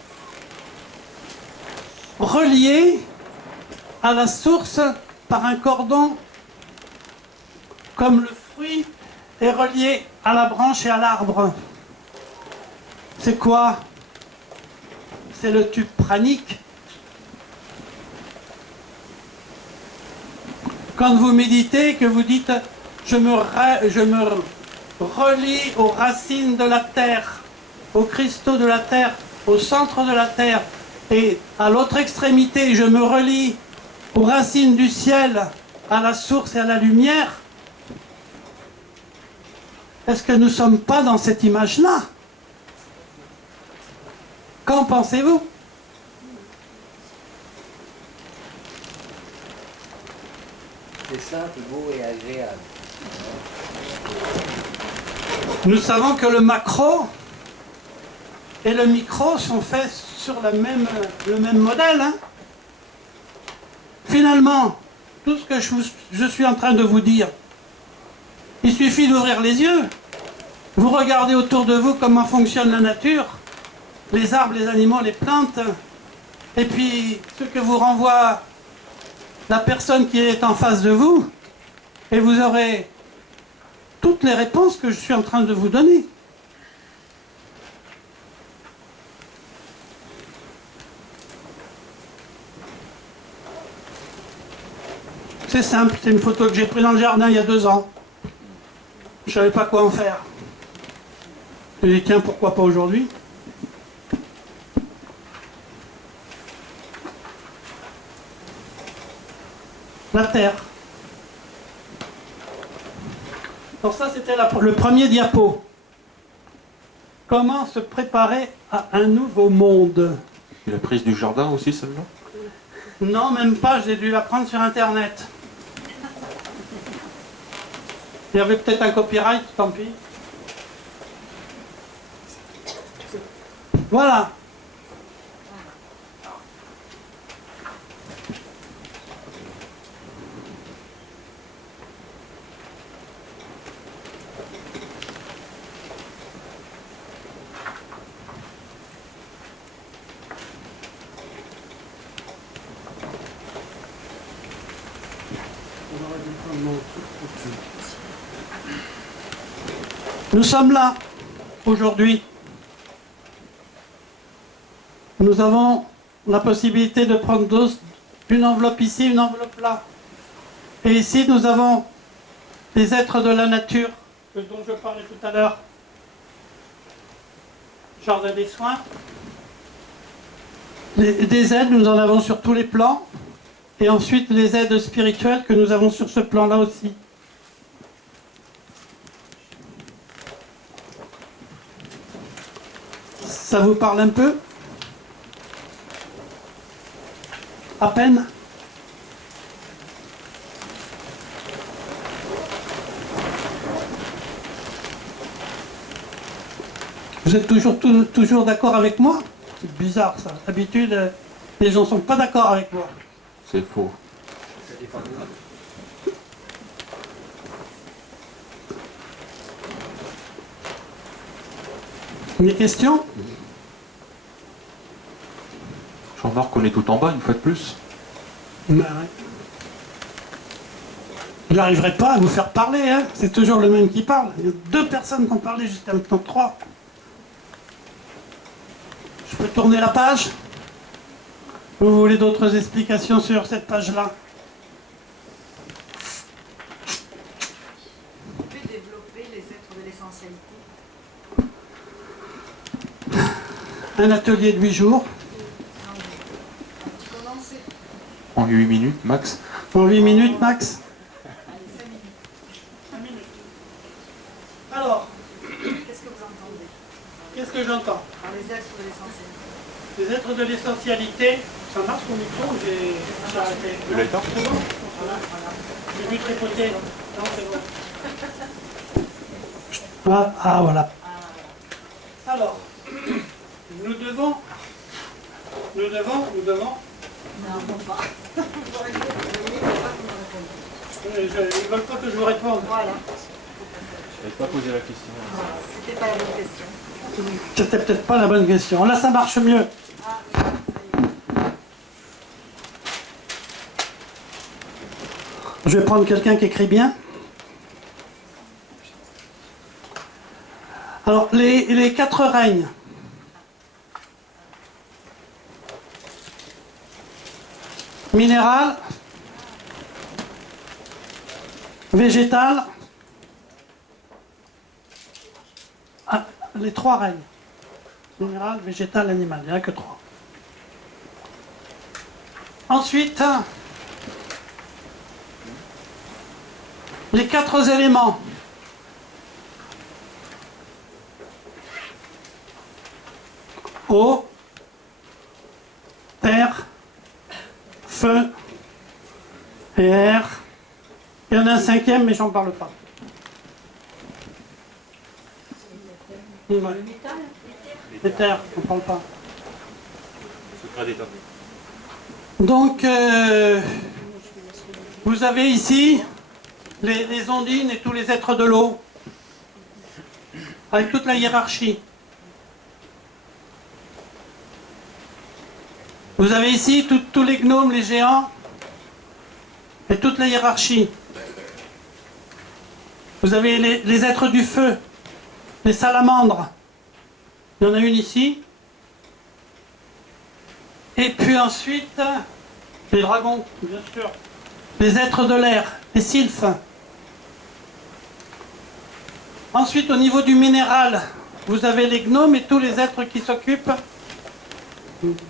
reliés à la source par un cordon, comme le fruit est relié à la branche et à l'arbre. C'est quoi? C'est le tube pranique. Quand vous méditez, que vous dites « je me relie aux racines de la terre, aux cristaux de la terre, au centre de la terre, et à l'autre extrémité, je me relie aux racines du ciel, à la source et à la lumière », est-ce que nous ne sommes pas dans cette image-là? Qu'en pensez-vous? C'est simple, beau et agréable. Nous savons que le macro et le micro sont faits sur le même modèle. Hein. Finalement, tout ce que je suis en train de vous dire, il suffit d'ouvrir les yeux. Vous regardez autour de vous comment fonctionne la nature, les arbres, les animaux, les plantes, et puis ce que vous renvoie la personne qui est en face de vous, et vous aurez toutes les réponses que je suis en train de vous donner. C'est simple, c'est une photo que j'ai prise dans le jardin il y a 2 ans. Je ne savais pas quoi en faire. Je me dis tiens, pourquoi pas aujourd'hui? la Terre. Donc ça, c'était le premier diapo. Comment se préparer à un nouveau monde? Et la prise du jardin aussi, celle-là? Non, même pas, j'ai dû la prendre sur Internet. Il y avait peut-être un copyright, tant pis. Voilà. Nous sommes là, aujourd'hui. Nous avons la possibilité de prendre une enveloppe ici, une enveloppe là. Et ici, nous avons les êtres de la nature, dont je parlais tout à l'heure. Jardin des soins. Des aides, nous en avons sur tous les plans. Et ensuite, les aides spirituelles que nous avons sur ce plan-là aussi. Ça vous parle un peu? À peine? Vous êtes toujours d'accord avec moi? C'est bizarre ça. D'habitude, les gens ne sont pas d'accord avec moi. C'est faux. Des questions? Je remarque qu'on est tout en bas, une fois de plus. Ben ouais. Je n'arriverai pas à vous faire parler, hein. C'est toujours le même qui parle. Il y a 2 personnes qui ont parlé jusqu'à maintenant 3. Je peux tourner la page? Vous voulez d'autres explications sur cette page-là? Vous pouvez développer les êtres de l'essentialité. Un atelier de 8 jours. Commencez. En 8 minutes, max. En 8 minutes max. Allez, 5 minutes. 5 minutes. Alors, Qu'est-ce que vous entendez qu'est-ce que j'entends? par les êtres de l'essentialité? Les êtres de l'essentialité. Ça marche mon micro ou j'ai arrêté? De l'état. C'est bon? J'ai dû tripoter. Non, c'est bon. Ah, voilà. Alors, nous devons. Non, pas. Ils ne veulent pas que je vous réponde. Voilà. Je n'avais pas posé la question. C'était pas la bonne question. C'était peut-être pas la bonne question. Là, ça marche mieux. Ah, ça y est. Je vais prendre quelqu'un qui écrit bien. Alors, les 4 règnes. Minéral, végétal, les 3 règnes. Minéral, végétal, animal, il n'y en a que 3. Ensuite, les 4 éléments. Eau, terre, feu et air. Il y en a un 5e, mais j'en parle pas. Ouais. Les terres, on parle pas. Donc, vous avez ici les ondines et tous les êtres de l'eau, avec toute la hiérarchie. Vous avez ici tous les gnomes, les géants, et toute la hiérarchie. Vous avez les êtres du feu, les salamandres. Il y en a une ici. Et puis ensuite, les dragons, bien sûr. Les êtres de l'air, les sylphes. Ensuite, au niveau du minéral, vous avez les gnomes et tous les êtres qui s'occupent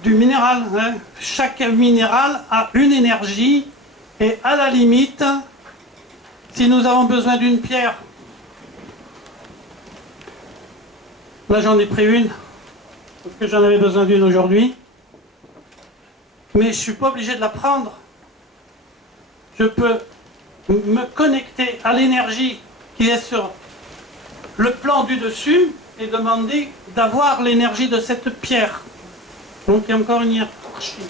du minéral. Hein. Chaque minéral a une énergie Et à la limite, si nous avons besoin d'une pierre, là j'en ai pris une, parce que j'en avais besoin d'une aujourd'hui, mais je ne suis pas obligé de la prendre. Je peux me connecter à l'énergie qui est sur le plan du dessus et demander d'avoir l'énergie de cette pierre. Donc il y a encore une hiérarchie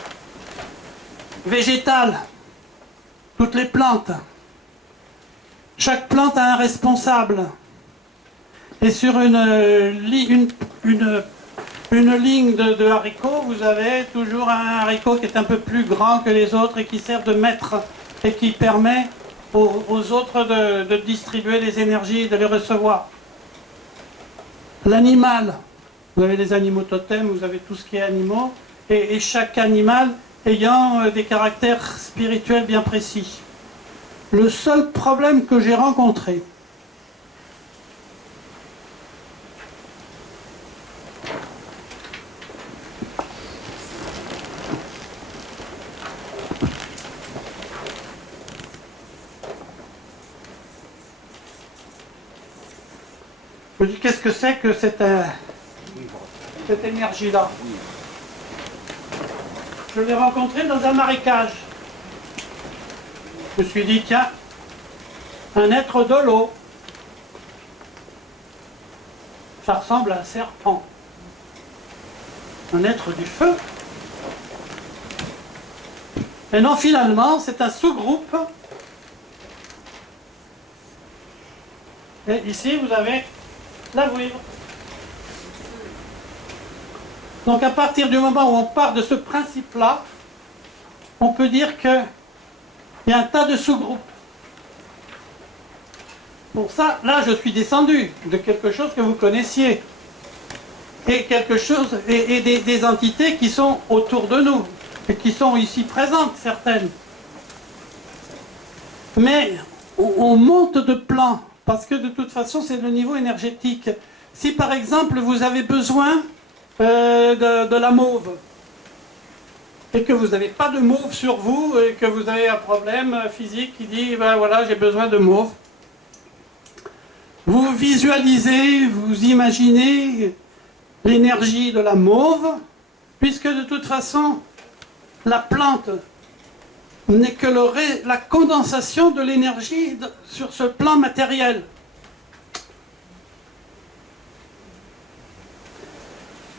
végétale. Toutes les plantes. Chaque plante a un responsable. Et sur une ligne de haricots, vous avez toujours un haricot qui est un peu plus grand que les autres et qui sert de maître et qui permet aux autres de distribuer les énergies et de les recevoir. L'animal, vous avez les animaux totems, vous avez tout ce qui est animaux, et chaque animal ayant des caractères spirituels bien précis. Le seul problème que j'ai rencontré, je me dis qu'est-ce que c'est que cette énergie-là? Je l'ai rencontré dans un marécage. Je me suis dit, tiens, un être de l'eau, ça ressemble à un serpent. Un être du feu. Et non, finalement, c'est un sous-groupe. Et ici, vous avez la vouivre. Donc à partir du moment où on part de ce principe-là, on peut dire qu'il y a un tas de sous-groupes. Pour ça, là je suis descendu de quelque chose que vous connaissiez. Et quelque chose, et des entités qui sont autour de nous, et qui sont ici présentes, certaines. Mais on monte de plan, parce que de toute façon c'est le niveau énergétique. Si par exemple vous avez besoin de la mauve, et que vous n'avez pas de mauve sur vous, et que vous avez un problème physique qui dit, ben voilà, j'ai besoin de mauve. Vous visualisez, vous imaginez l'énergie de la mauve, puisque de toute façon, la plante n'est que la condensation de l'énergie sur ce plan matériel.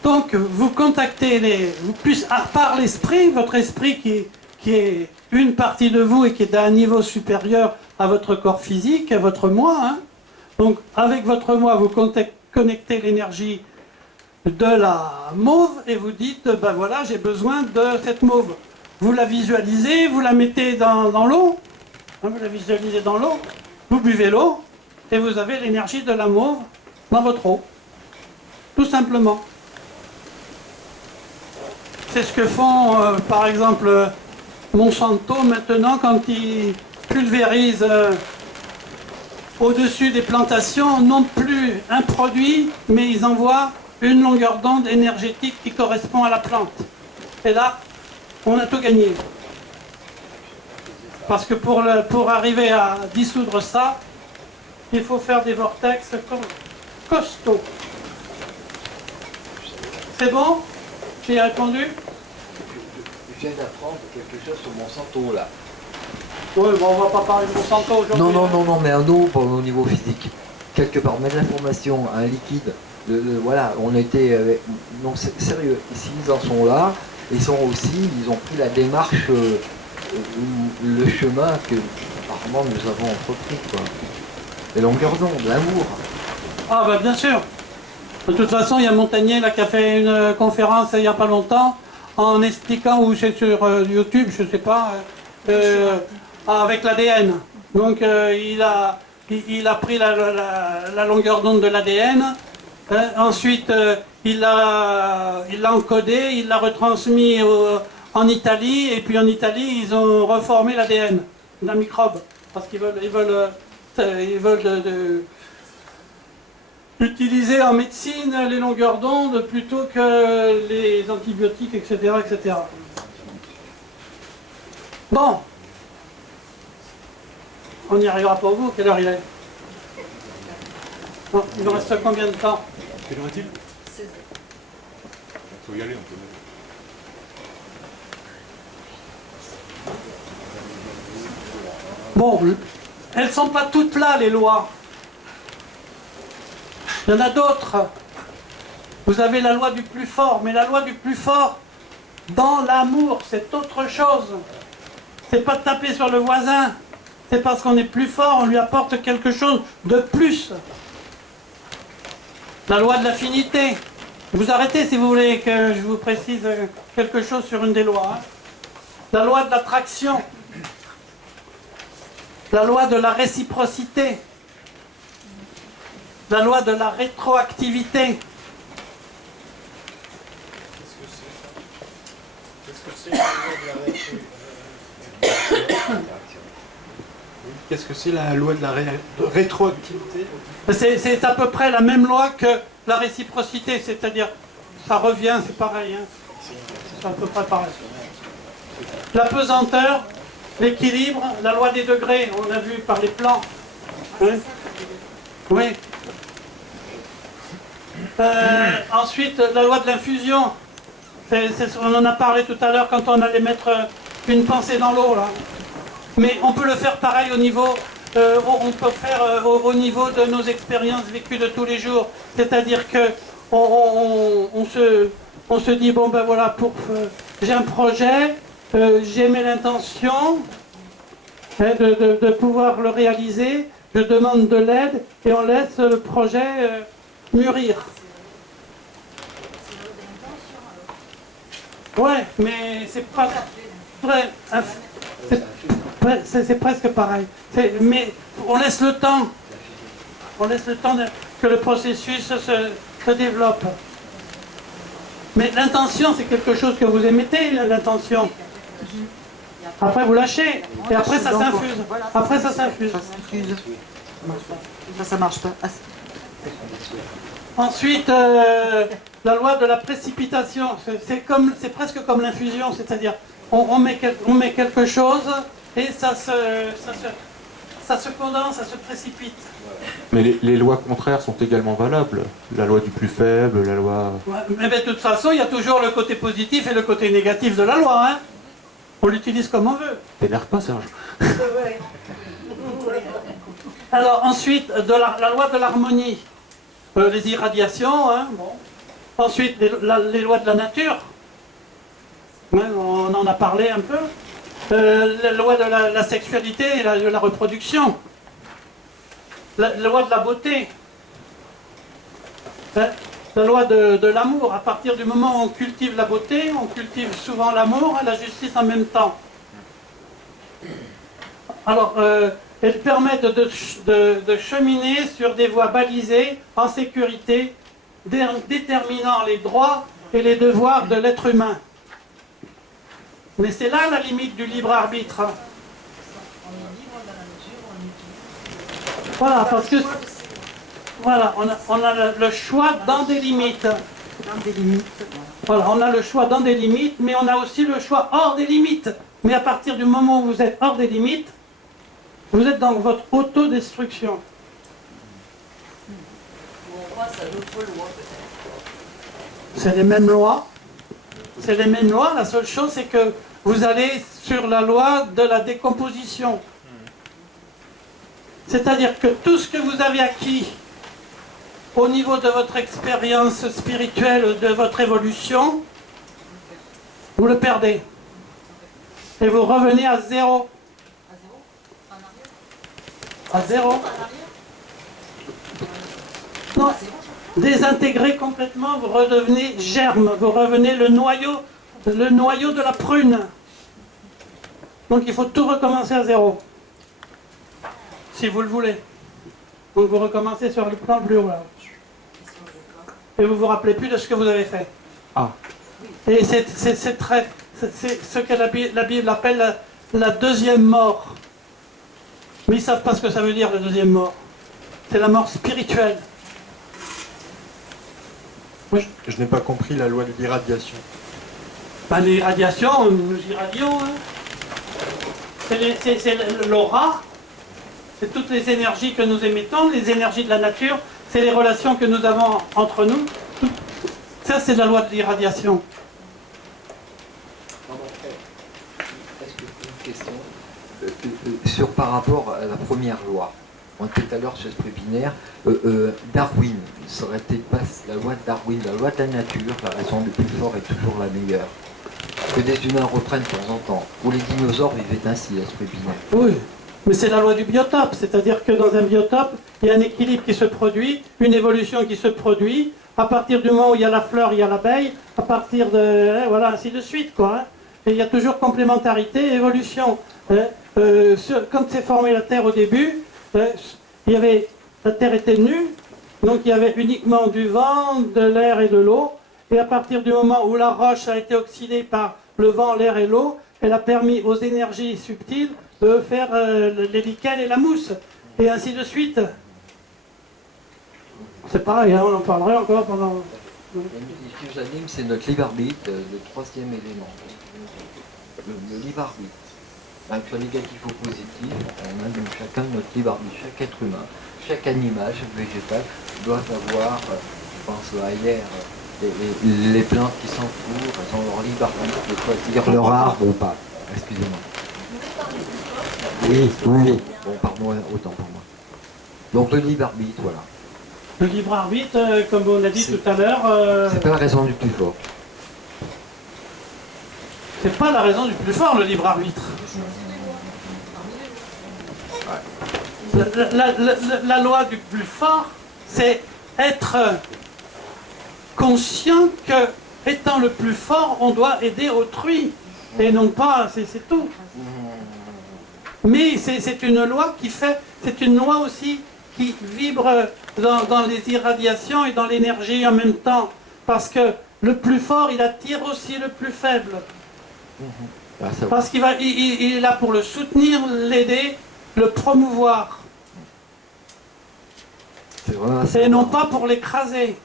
Donc, vous contactez par l'esprit, votre esprit qui est une partie de vous et qui est à un niveau supérieur à votre corps physique, à votre moi. Hein. Donc, avec votre moi, vous connectez l'énergie de la mauve et vous dites, ben voilà, j'ai besoin de cette mauve. Vous la visualisez, vous la mettez dans l'eau, hein, vous la visualisez dans l'eau, vous buvez l'eau et vous avez l'énergie de la mauve dans votre eau. Tout simplement. C'est ce que font, par exemple, Monsanto maintenant quand ils pulvérisent au-dessus des plantations, non plus un produit, mais ils envoient une longueur d'onde énergétique qui correspond à la plante. Et là, on a tout gagné. Parce que pour arriver à dissoudre ça, il faut faire des vortex costauds. C'est bon? J'ai répondu? Je viens d'apprendre quelque chose sur Monsanto là. Oui, bon, on va pas parler de Monsanto aujourd'hui. Non, mais un eau au niveau physique. Quelque part, mettre l'information à un liquide, voilà, on était... non, c'est sérieux, s'ils en sont là, ils ont pris la démarche, le chemin que apparemment nous avons entrepris, quoi. Les longueurs d'onde, l'amour. Ah bah bien sûr. De toute façon, il y a Montagnier là, qui a fait une conférence il n'y a pas longtemps en expliquant, ou c'est sur YouTube, je ne sais pas, avec l'ADN. Donc il a pris la longueur d'onde de l'ADN, ensuite il l'a encodé, il l'a retransmis en Italie, et puis en Italie ils ont reformé l'ADN d'un microbe, parce qu'ils veulent utiliser en médecine les longueurs d'onde plutôt que les antibiotiques, etc., etc. Bon, On n'y arrivera pas au bout. Quelle heure il est? Bon, il nous reste combien de temps? Quelle heure est-il? 16. Il faut y aller, on peut. Bon, elles ne sont pas toutes là, les lois. Il y en a d'autres. Vous avez la loi du plus fort, mais la loi du plus fort, dans l'amour, c'est autre chose. C'est pas de taper sur le voisin. C'est parce qu'on est plus fort, on lui apporte quelque chose de plus. La loi de l'affinité. Vous arrêtez si vous voulez que je vous précise quelque chose sur une des lois. Hein. La loi de l'attraction. La loi de la réciprocité. La loi de la rétroactivité. Qu'est-ce que c'est la loi de la rétroactivité? C'est à peu près la même loi que la réciprocité, c'est-à-dire, ça revient, c'est pareil. Hein. C'est à peu près pareil. La pesanteur, l'équilibre, la loi des degrés, on a vu par les plans. Hein. Oui. Ensuite, la loi de l'infusion. On en a parlé tout à l'heure quand on allait mettre une pensée dans l'eau, là. Mais on peut le faire pareil au niveau, on peut faire au niveau de nos expériences vécues de tous les jours. C'est-à-dire que on se dit, bon ben voilà, j'ai un projet, j'ai mis l'intention de pouvoir le réaliser, je demande de l'aide et on laisse le projet mûrir. Ouais, mais c'est pas vrai. C'est presque pareil. Mais on laisse le temps. On laisse le temps que le processus se développe. Mais l'intention, c'est quelque chose que vous émettez, l'intention. Après, vous lâchez. Et après, ça s'infuse. Après, ça s'infuse. Ça marche pas. Ensuite, la loi de la précipitation. C'est presque comme l'infusion. C'est-à-dire, on met quelque chose et ça se condense, ça se précipite. Mais les lois contraires sont également valables. La loi du plus faible, la loi... Ouais, mais de toute façon, il y a toujours le côté positif et le côté négatif de la loi. Hein. On l'utilise comme on veut. T'énerve pas, Serge. Alors ensuite, la loi de l'harmonie. Les irradiations. Hein, bon. Ensuite, les lois de la nature. Ouais, on en a parlé un peu. La loi de la sexualité et de la reproduction. La loi de la beauté. La loi de l'amour. À partir du moment où on cultive la beauté, on cultive souvent l'amour et la justice en même temps. Alors, elles permettent de cheminer sur des voies balisées, en sécurité, déterminant les droits et les devoirs de l'être humain. Mais c'est là la limite du libre arbitre. Voilà, parce que voilà, on a le choix dans des limites. Dans des limites. Voilà, on a le choix dans des limites, mais on a aussi le choix hors des limites. Mais à partir du moment où vous êtes hors des limites, vous êtes dans votre autodestruction. On passe à d'autres lois peut-être. C'est les mêmes lois. C'est les mêmes lois. La seule chose, c'est que vous allez sur la loi de la décomposition. C'est-à-dire que tout ce que vous avez acquis au niveau de votre expérience spirituelle, de votre évolution, vous le perdez. Et vous revenez à zéro. À zéro. Non, désintégré complètement, vous redevenez germe, vous revenez le noyau de la prune. Donc il faut tout recommencer à zéro. Si vous le voulez. Donc vous recommencez sur le plan plus haut là. Et vous vous rappelez plus de ce que vous avez fait. Ah. Et c'est ce que la Bible appelle la deuxième mort. Mais ils ne savent pas ce que ça veut dire la deuxième mort. C'est la mort spirituelle. Oui. Je n'ai pas compris la loi de l'irradiation. Ben, l'irradiation, nous irradions. Hein. C'est l'aura. c'est toutes les énergies que nous émettons, les énergies de la nature, c'est les relations que nous avons entre nous. Ça, c'est la loi de l'irradiation. Est-ce que une question sur par rapport à la première loi? On tout à l'heure sur ce webinaire, Darwin, serait-il pas la loi de Darwin, la loi de la nature, la raison du plus fort est toujours la meilleure? Que des humains reprennent de temps en temps. Ou les dinosaures vivaient ainsi à ce webinaire. Oui, mais c'est la loi du biotope, c'est-à-dire que dans un biotope, il y a un équilibre qui se produit, une évolution qui se produit. À partir du moment où il y a la fleur, il y a l'abeille. À partir de... voilà, ainsi de suite, quoi. Hein. Et il y a toujours complémentarité, évolution. Hein. Quand s'est formée la Terre au début, la Terre était nue, donc il y avait uniquement du vent, de l'air et de l'eau. Et à partir du moment où la roche a été oxydée par le vent, l'air et l'eau, elle a permis aux énergies subtiles de faire les lichens et la mousse. Et ainsi de suite. C'est pareil, hein, on en parlerait encore pendant... Ce qui nous anime, c'est notre libre arbitre, le troisième élément. Le libre arbitre. Soit négatif ou positif, on a donc chacun notre libre arbitre. Chaque être humain, chaque animal, chaque végétal doit avoir, je pense à hier, les plantes qui s'entourent, elles ont leur libre arbitre de choisir leur arbre ou pas. Excusez-moi. Oui, oui. Bon, pardon, autant pour moi. Donc le libre arbitre, voilà. Le libre arbitre, comme on a dit tout à l'heure... c'est pas la raison du plus fort. C'est pas la raison du plus fort, le libre arbitre. La loi du plus fort, c'est être conscient que, étant le plus fort, on doit aider autrui. Et non pas, c'est tout. Mais c'est une loi qui fait, c'est une loi aussi qui vibre dans les irradiations et dans l'énergie en même temps. Parce que le plus fort, il attire aussi le plus faible. Parce qu'il il est là pour le soutenir, l'aider, le promouvoir. Et non pas pour l'écraser.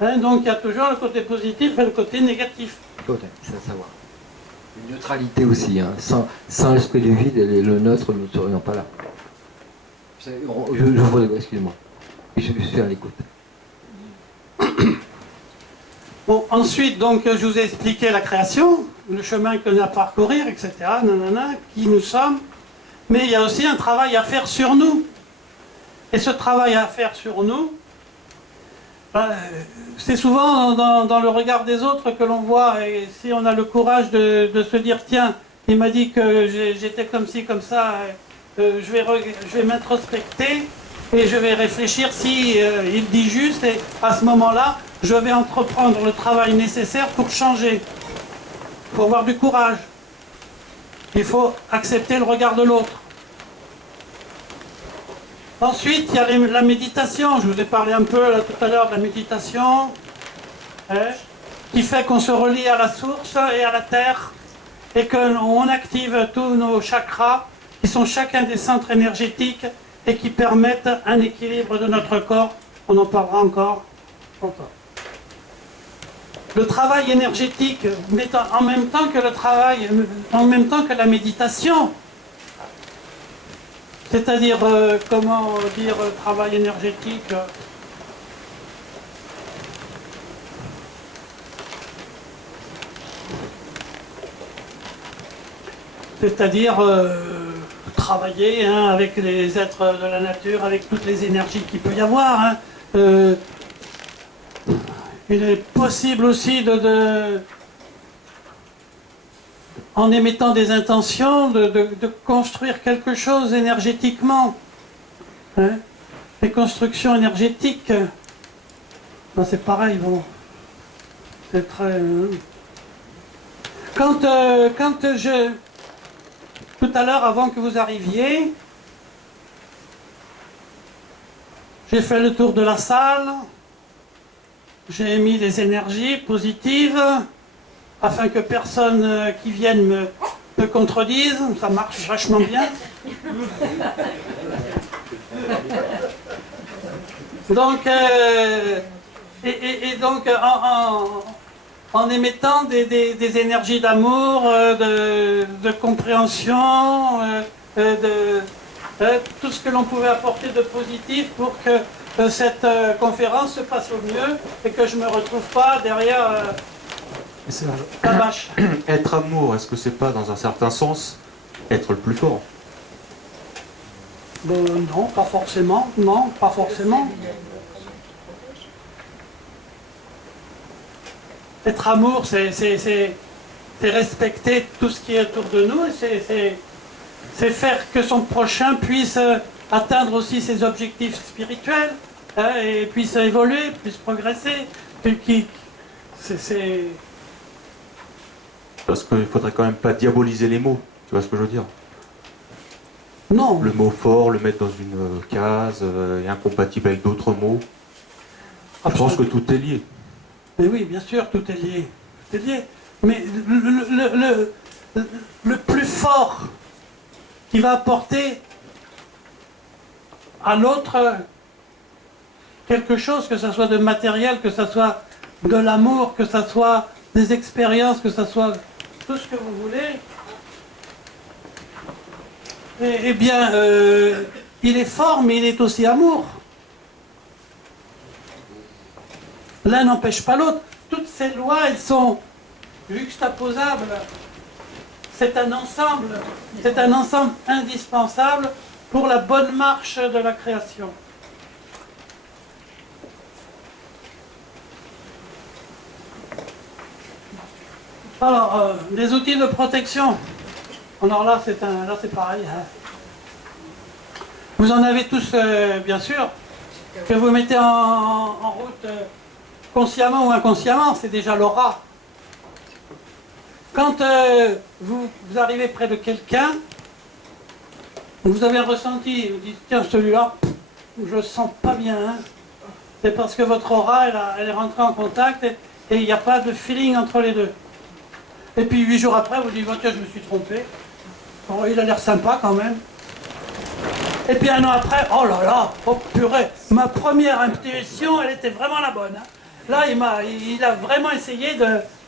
Hein, donc il y a toujours le côté positif et le côté négatif. C'est à savoir. Une neutralité aussi. Hein. Sans l'esprit du vide, le neutre, nous ne serions pas là. Excusez-moi. Je suis à l'écoute. Bon, ensuite, donc, je vous ai expliqué la création, le chemin que l'on a à parcourir, etc., nanana, qui nous sommes. Mais il y a aussi un travail à faire sur nous. Et ce travail à faire sur nous, c'est souvent dans le regard des autres que l'on voit. Et si on a le courage de se dire, tiens, il m'a dit que j'étais comme ci, comme ça, je vais m'introspecter et je vais réfléchir si il dit juste, et à ce moment-là, je vais entreprendre le travail nécessaire pour changer. Il faut avoir du courage. Il faut accepter le regard de l'autre. Ensuite, il y a la méditation. Je vous ai parlé un peu là, tout à l'heure de la méditation, hein, qui fait qu'on se relie à la source et à la terre, et qu'on active tous nos chakras, qui sont chacun des centres énergétiques, et qui permettent un équilibre de notre corps. On en parlera encore. Le travail énergétique, mais en même temps que le travail, en même temps que la méditation. C'est-à-dire, comment dire, travail énergétique c'est-à-dire travailler hein, avec les êtres de la nature, avec toutes les énergies qu'il peut y avoir. Hein. Il est possible aussi en émettant des intentions, de construire quelque chose énergétiquement. Hein. Les constructions énergétiques, ben c'est pareil, bon. C'est très... Quand tout à l'heure, avant que vous arriviez, j'ai fait le tour de la salle, j'ai émis des énergies positives, afin que personne qui vienne me contredise, ça marche vachement bien. Donc, donc en émettant des énergies d'amour, de compréhension, tout ce que l'on pouvait apporter de positif pour que cette conférence se passe au mieux et que je ne me retrouve pas derrière Mais Serge, la vache. être amour, est-ce que c'est pas dans un certain sens être le plus fort? Non, pas forcément. Non, pas forcément. Être amour, c'est respecter tout ce qui est autour de nous et c'est faire que son prochain puisse atteindre aussi ses objectifs spirituels hein, et puisse évoluer, puisse progresser. C'est... Parce qu'il faudrait quand même pas diaboliser les mots, tu vois ce que je veux dire? Non. Le mot fort, le mettre dans une case, et incompatible avec d'autres mots. Je pense que tout est lié. Mais oui, bien sûr, tout est lié. Tout est lié. Mais le plus fort qui va apporter à l'autre quelque chose, que ce soit de matériel, que ce soit de l'amour, que ce soit des expériences, que ce soit tout ce que vous voulez, eh bien, il est fort, mais il est aussi amour. L'un n'empêche pas l'autre. Toutes ces lois, elles sont juxtaposables. C'est un ensemble indispensable pour la bonne marche de la création. Alors, les outils de protection. Alors là, c'est pareil. Hein. Vous en avez tous, bien sûr, que vous mettez en route consciemment ou inconsciemment, c'est déjà l'aura. Quand vous arrivez près de quelqu'un, vous avez un ressenti, vous dites, tiens, celui-là, je ne sens pas bien. Hein. C'est parce que votre aura, elle est rentrée en contact et il n'y a pas de feeling entre les deux. Et puis 8 jours après, vous dites, oh, tiens, je me suis trompé. Oh, il a l'air sympa quand même. Et puis 1 an après, oh là là, oh purée, ma première intuition, elle était vraiment la bonne. Hein. Là, il a vraiment essayé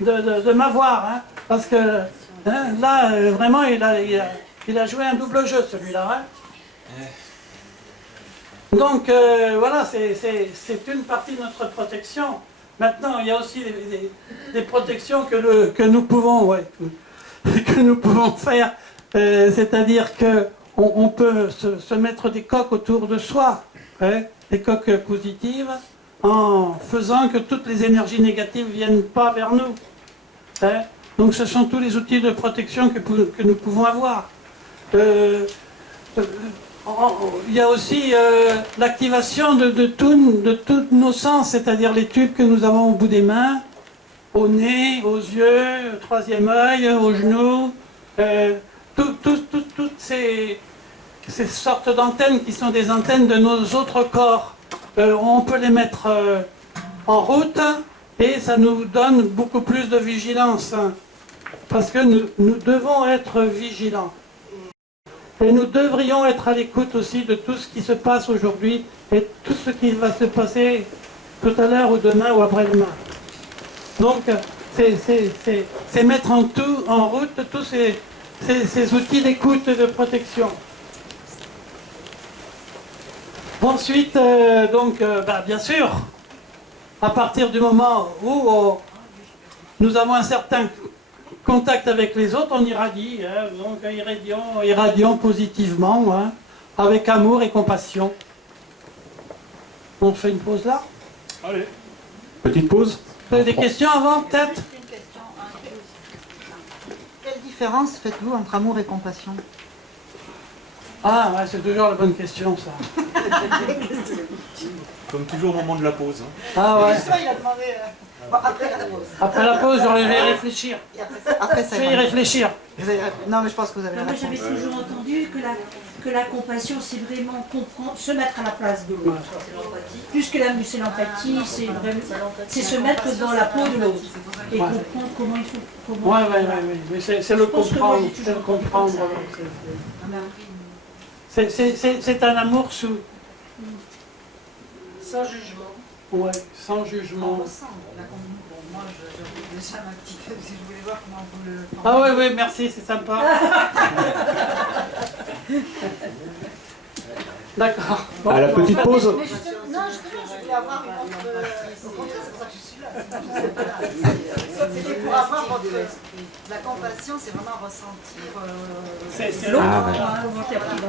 de m'avoir. Hein, parce que hein, là, vraiment, il a joué un double jeu, celui-là. Hein. Donc, voilà, c'est une partie de notre protection. Maintenant, il y a aussi des protections que nous pouvons, que nous pouvons faire. C'est-à-dire qu'on peut se mettre des coques autour de soi, hein, des coques positives, en faisant que toutes les énergies négatives ne viennent pas vers nous. Hein. Donc ce sont tous les outils de protection que nous pouvons avoir. Il y a aussi l'activation de tous nos sens, c'est-à-dire les tubes que nous avons au bout des mains, au nez, aux yeux, au troisième œil, aux genoux. Toutes ces sortes d'antennes qui sont des antennes de nos autres corps, on peut les mettre en route et ça nous donne beaucoup plus de vigilance. Parce que nous devons être vigilants. Et nous devrions être à l'écoute aussi de tout ce qui se passe aujourd'hui et tout ce qui va se passer tout à l'heure ou demain ou après-demain. Donc, c'est mettre en route tous ces outils d'écoute et de protection. Ensuite, bien sûr, à partir du moment où nous avons un certain contact avec les autres, on irradie, hein, donc irradions positivement, hein, avec amour et compassion. On fait une pause là? Allez. Petite pause. Vous avez des questions avant, peut-être? Quelle différence faites-vous entre amour et compassion? Ah, ouais, c'est toujours la bonne question, ça. Comme toujours au moment de la pause. Hein. Ah ouais. Ça, il a demandé après la pause. Après la pause, je vais y réfléchir. Je vais y réfléchir. Non, mais je pense que vous avez la Moi, réponse. j'avais toujours entendu que la compassion, c'est vraiment comprendre, se mettre à la place de l'autre. Plus que c'est l'empathie, c'est se mettre dans la peau de l'autre et comprendre comment il faut. Ouais. Mais c'est le comprendre. C'est le comprendre. C'est un amour Sans jugement. Ouais, sans jugement. Moi, je descends un petit peu parce que je voulais voir comment vous le... Ah oui, merci, c'est sympa. D'accord. À la petite pause. Mais justement, non, justement, je voulais avoir une autre. Au contraire, c'est pour ça que je suis là. C'était pour avoir votre. La compassion, c'est vraiment ressentir. C'est l'autre. Ah, ouais.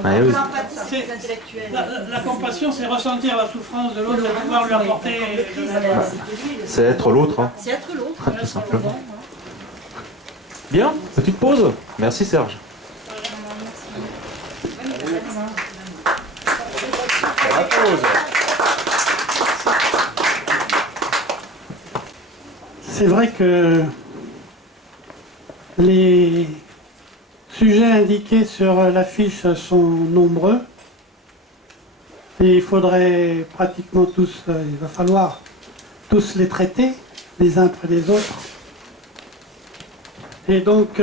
Ouais, oui. L'empathie, c'est plus intellectuel. La compassion, c'est ressentir la souffrance de l'autre et pouvoir lui apporter. C'est être l'autre, hein, C'est être l'autre. tout simplement. Bien, petite pause. Merci Serge. La pause. C'est vrai que les sujets indiqués sur l'affiche sont nombreux et il faudrait pratiquement tous, il va falloir tous les traiter les uns après les autres. Et donc,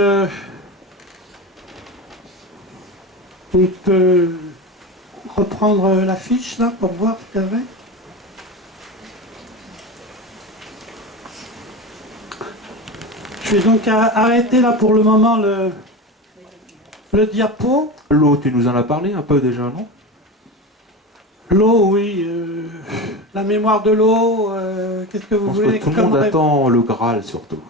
on peut reprendre l'affiche là pour voir ce qu'il y avait. Je vais donc arrêter là pour le moment le diapo. L'eau, tu nous en as parlé un peu déjà, non? L'eau, oui. La mémoire de l'eau, qu'est-ce que Je vous pense voulez que tout le monde attend le Graal surtout.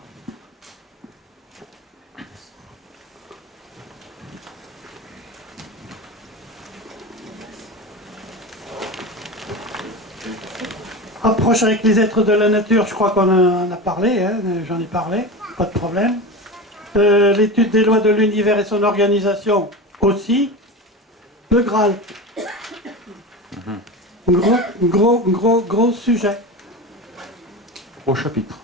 Approche avec les êtres de la nature, je crois qu'on en a parlé, hein, j'en ai parlé, pas de problème. L'étude des lois de l'univers et son organisation aussi. Le Graal. Gros sujet. Au chapitre.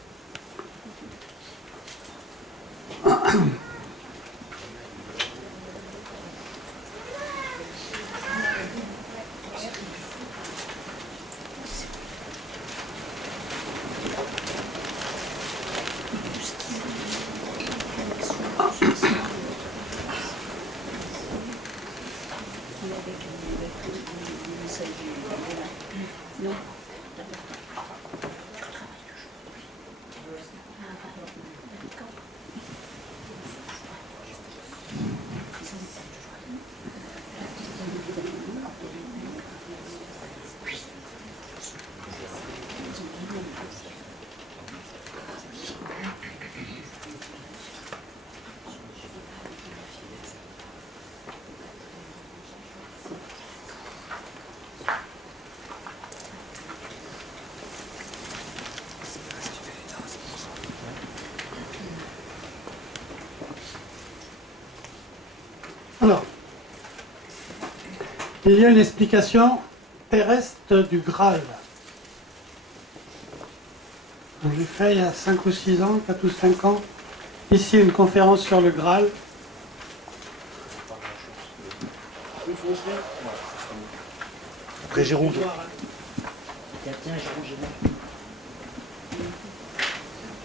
Alors, il y a une explication terrestre du Graal. J'ai fait il y a 5 ou 6 ans, 4 ou 5 ans, ici une conférence sur le Graal. Après Jérôme.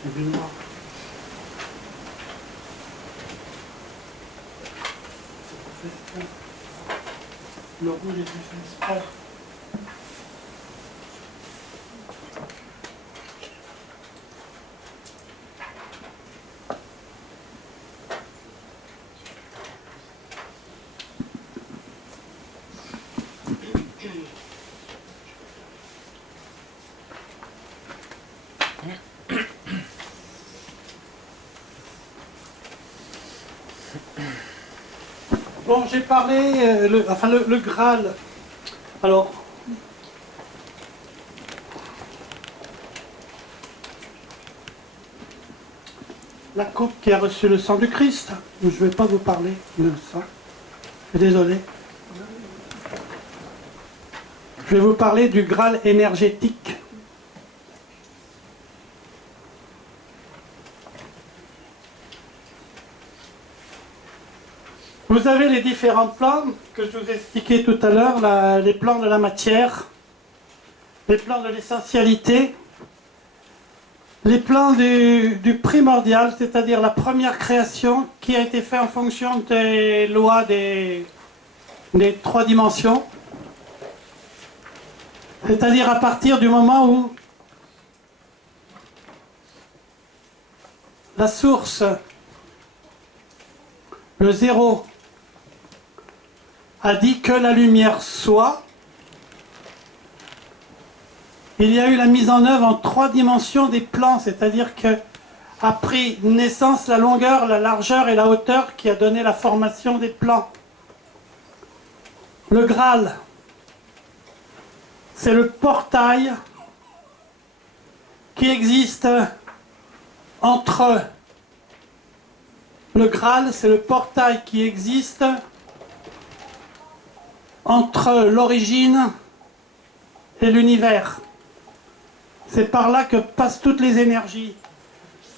C'est du noir. Le rouge est fait exprès. Bon, j'ai parlé, le Graal. Alors, la coupe qui a reçu le sang du Christ. Je ne vais pas vous parler de ça. Je suis désolé. Je vais vous parler du Graal énergétique. Vous avez les différents plans que je vous ai expliqués tout à l'heure, les plans de la matière, les plans de l'essentialité, les plans du primordial, c'est-à-dire la première création qui a été faite en fonction des lois des 3 dimensions, c'est-à-dire à partir du moment où la source, le zéro, a dit que la lumière soit, il y a eu la mise en œuvre en 3 dimensions des plans, c'est-à-dire que a pris naissance la longueur, la largeur et la hauteur qui a donné la formation des plans. Le Graal, c'est le portail qui existe entre... Le Graal, c'est le portail qui existe entre l'origine et l'univers. C'est par là que passent toutes les énergies.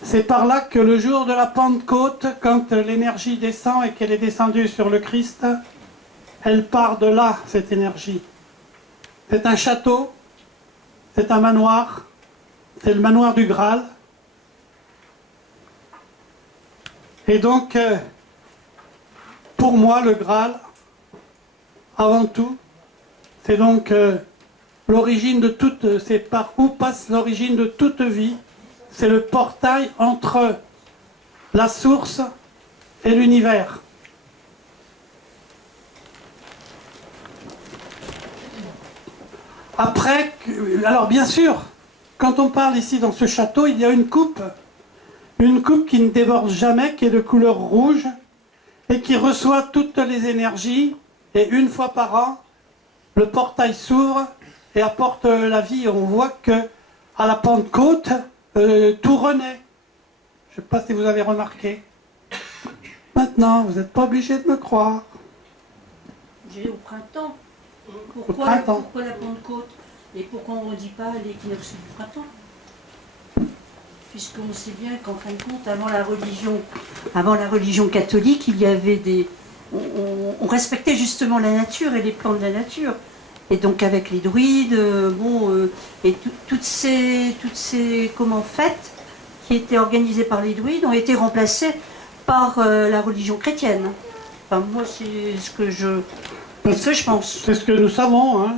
C'est par là que le jour de la Pentecôte, quand l'énergie descend et qu'elle est descendue sur le Christ, elle part de là, cette énergie. C'est un château, c'est un manoir, c'est le manoir du Graal. Et donc, pour moi, le Graal, avant tout, c'est donc l'origine de toute, c'est par où passe l'origine de toute vie. C'est le portail entre la source et l'univers. Après, alors bien sûr, quand on parle ici dans ce château, il y a une coupe qui ne déborde jamais, qui est de couleur rouge, et qui reçoit toutes les énergies, et une fois par an, le portail s'ouvre et apporte la vie. On voit que à la Pentecôte, tout renaît. Je ne sais pas si vous avez remarqué. Maintenant, vous n'êtes pas obligé de me croire. J'ai au printemps. Au printemps. Pourquoi la Pentecôte? Et pourquoi on ne dit pas l'équinoxe du printemps? Puisqu'on sait bien qu'en fin de compte, avant la religion catholique, il y avait des... On respectait justement la nature et les plans de la nature. Et donc avec les druides, et toutes ces fêtes qui étaient organisées par les druides ont été remplacées par la religion chrétienne. Enfin, moi, c'est ce que je pense. C'est ce que nous savons. Hein.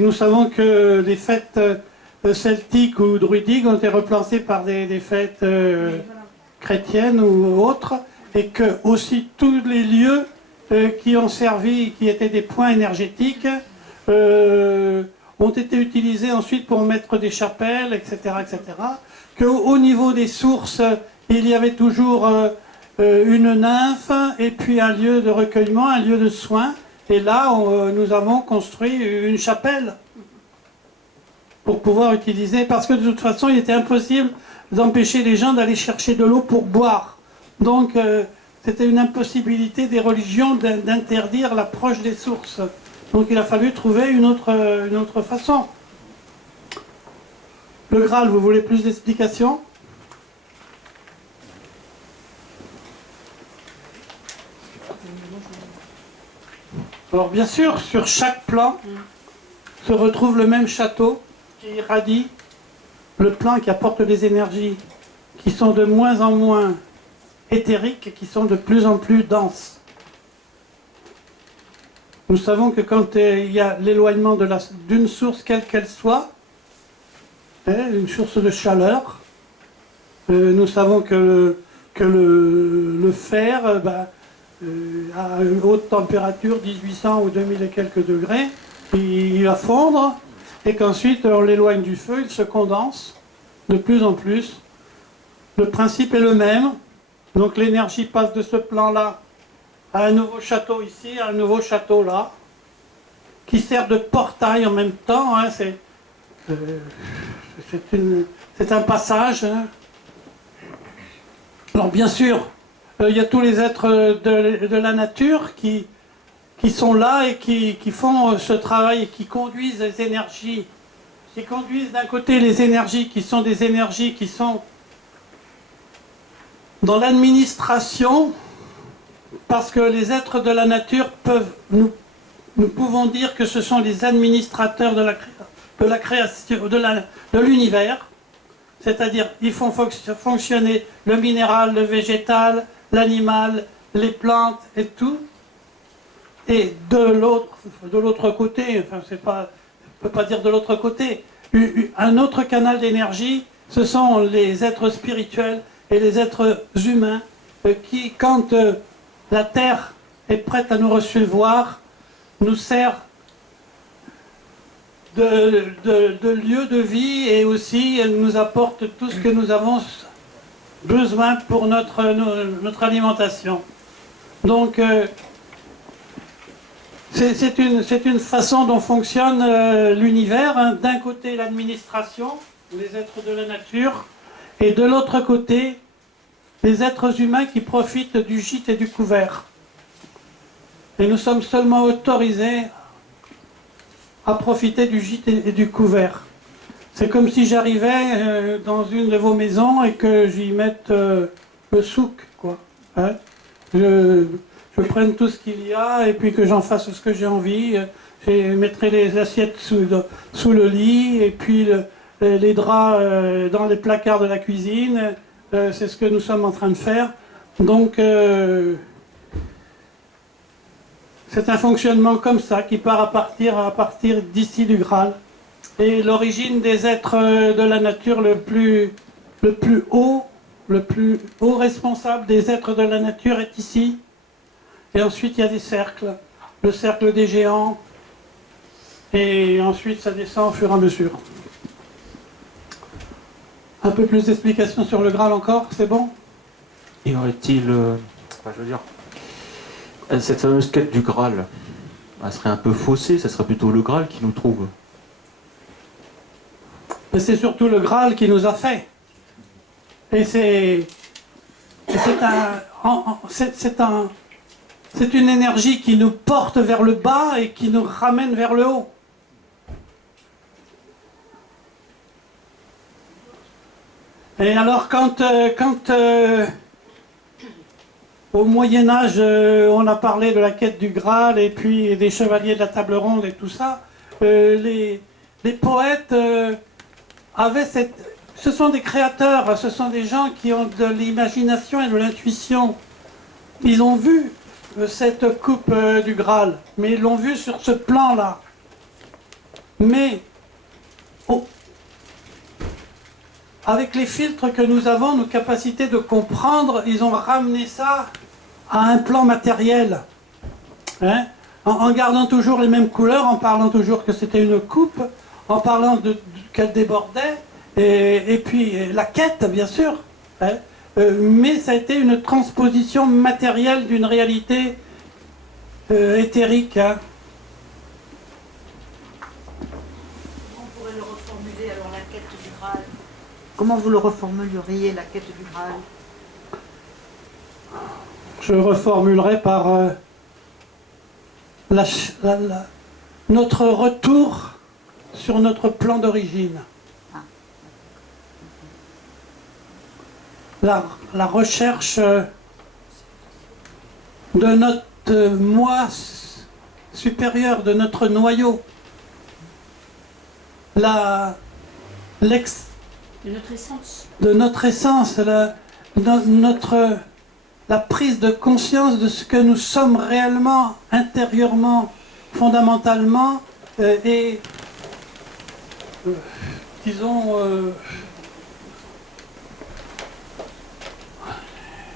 Nous savons que les fêtes celtiques ou druidiques ont été remplacées par des fêtes chrétiennes ou autres, et que aussi tous les lieux qui ont servi, qui étaient des points énergétiques, ont été utilisés ensuite pour mettre des chapelles, etc., etc. Qu'au niveau des sources, il y avait toujours une nymphe et puis un lieu de recueillement, un lieu de soins. Et là, nous avons construit une chapelle pour pouvoir utiliser, parce que de toute façon, il était impossible d'empêcher les gens d'aller chercher de l'eau pour boire. Donc, c'était une impossibilité des religions d'interdire l'approche des sources. Donc il a fallu trouver une autre façon. Le Graal, vous voulez plus d'explications? Alors bien sûr, sur chaque plan se retrouve le même château qui irradie le plan, qui apporte des énergies qui sont de moins en moins éthériques et qui sont de plus en plus denses. Nous savons que quand il y a l'éloignement d'une source, quelle qu'elle soit, une source de chaleur, nous savons que le fer, à une haute température, 1800 ou 2000 et quelques degrés, il va fondre, et qu'ensuite on l'éloigne du feu, il se condense de plus en plus. Le principe est le même, donc l'énergie passe de ce plan-là à un nouveau château ici, à un nouveau château là, qui sert de portail en même temps. Hein, c'est un passage. Hein. Alors bien sûr, il y a tous les êtres de la nature qui sont là et qui font ce travail et qui conduisent les énergies. Qui conduisent d'un côté les énergies qui sont des énergies qui sont dans l'administration, parce que les êtres de la nature peuvent, nous pouvons dire que ce sont les administrateurs de la création, de l'univers, c'est-à-dire ils font fonctionner le minéral, le végétal, l'animal, les plantes et tout. Et de l'autre côté, enfin on ne peut pas dire de l'autre côté, un autre canal d'énergie, ce sont les êtres spirituels et les êtres humains qui, quand la Terre est prête à nous recevoir, nous sert de lieu de vie, et aussi elle nous apporte tout ce que nous avons besoin pour notre alimentation. Donc c'est une façon dont fonctionne l'univers, hein. D'un côté l'administration, les êtres de la nature, et de l'autre côté les êtres humains qui profitent du gîte et du couvert. Et nous sommes seulement autorisés à profiter du gîte et du couvert. C'est comme si j'arrivais dans une de vos maisons et que j'y mette le souk, quoi. Hein, je prenne tout ce qu'il y a et puis que j'en fasse ce que j'ai envie. Je mettrai les assiettes sous le lit et puis les draps dans les placards de la cuisine. C'est ce que nous sommes en train de faire. Donc c'est un fonctionnement comme ça qui part à partir d'ici du Graal. Et l'origine des êtres de la nature le plus haut responsable des êtres de la nature est ici. Et ensuite il y a des cercles, le cercle des géants, et ensuite ça descend au fur et à mesure. Un peu plus d'explications sur le Graal encore, c'est bon? Y aurait-il, cette fameuse quête du Graal, elle serait un peu faussée, ça serait plutôt le Graal qui nous trouve. Mais c'est surtout le Graal qui nous a fait. Et c'est une énergie qui nous porte vers le bas et qui nous ramène vers le haut. Et alors quand au Moyen-Âge, on a parlé de la quête du Graal et puis des chevaliers de la table ronde et tout ça, les poètes avaient ce sont des créateurs, ce sont des gens qui ont de l'imagination et de l'intuition. Ils ont vu cette coupe du Graal, mais ils l'ont vu sur ce plan-là. Mais avec les filtres que nous avons, nos capacités de comprendre, ils ont ramené ça à un plan matériel. Hein? En gardant toujours les mêmes couleurs, en parlant toujours que c'était une coupe, en parlant qu'elle débordait, et puis la quête, bien sûr. Hein? Mais ça a été une transposition matérielle d'une réalité éthérique. Hein? On pourrait le reformuler alors, la quête du Graal. Comment vous le reformuleriez, la quête du Graal? Je reformulerai par notre retour sur notre plan d'origine. La recherche de notre moi supérieur, de notre noyau. De notre essence. De notre essence, la prise de conscience de ce que nous sommes réellement, intérieurement, fondamentalement, et disons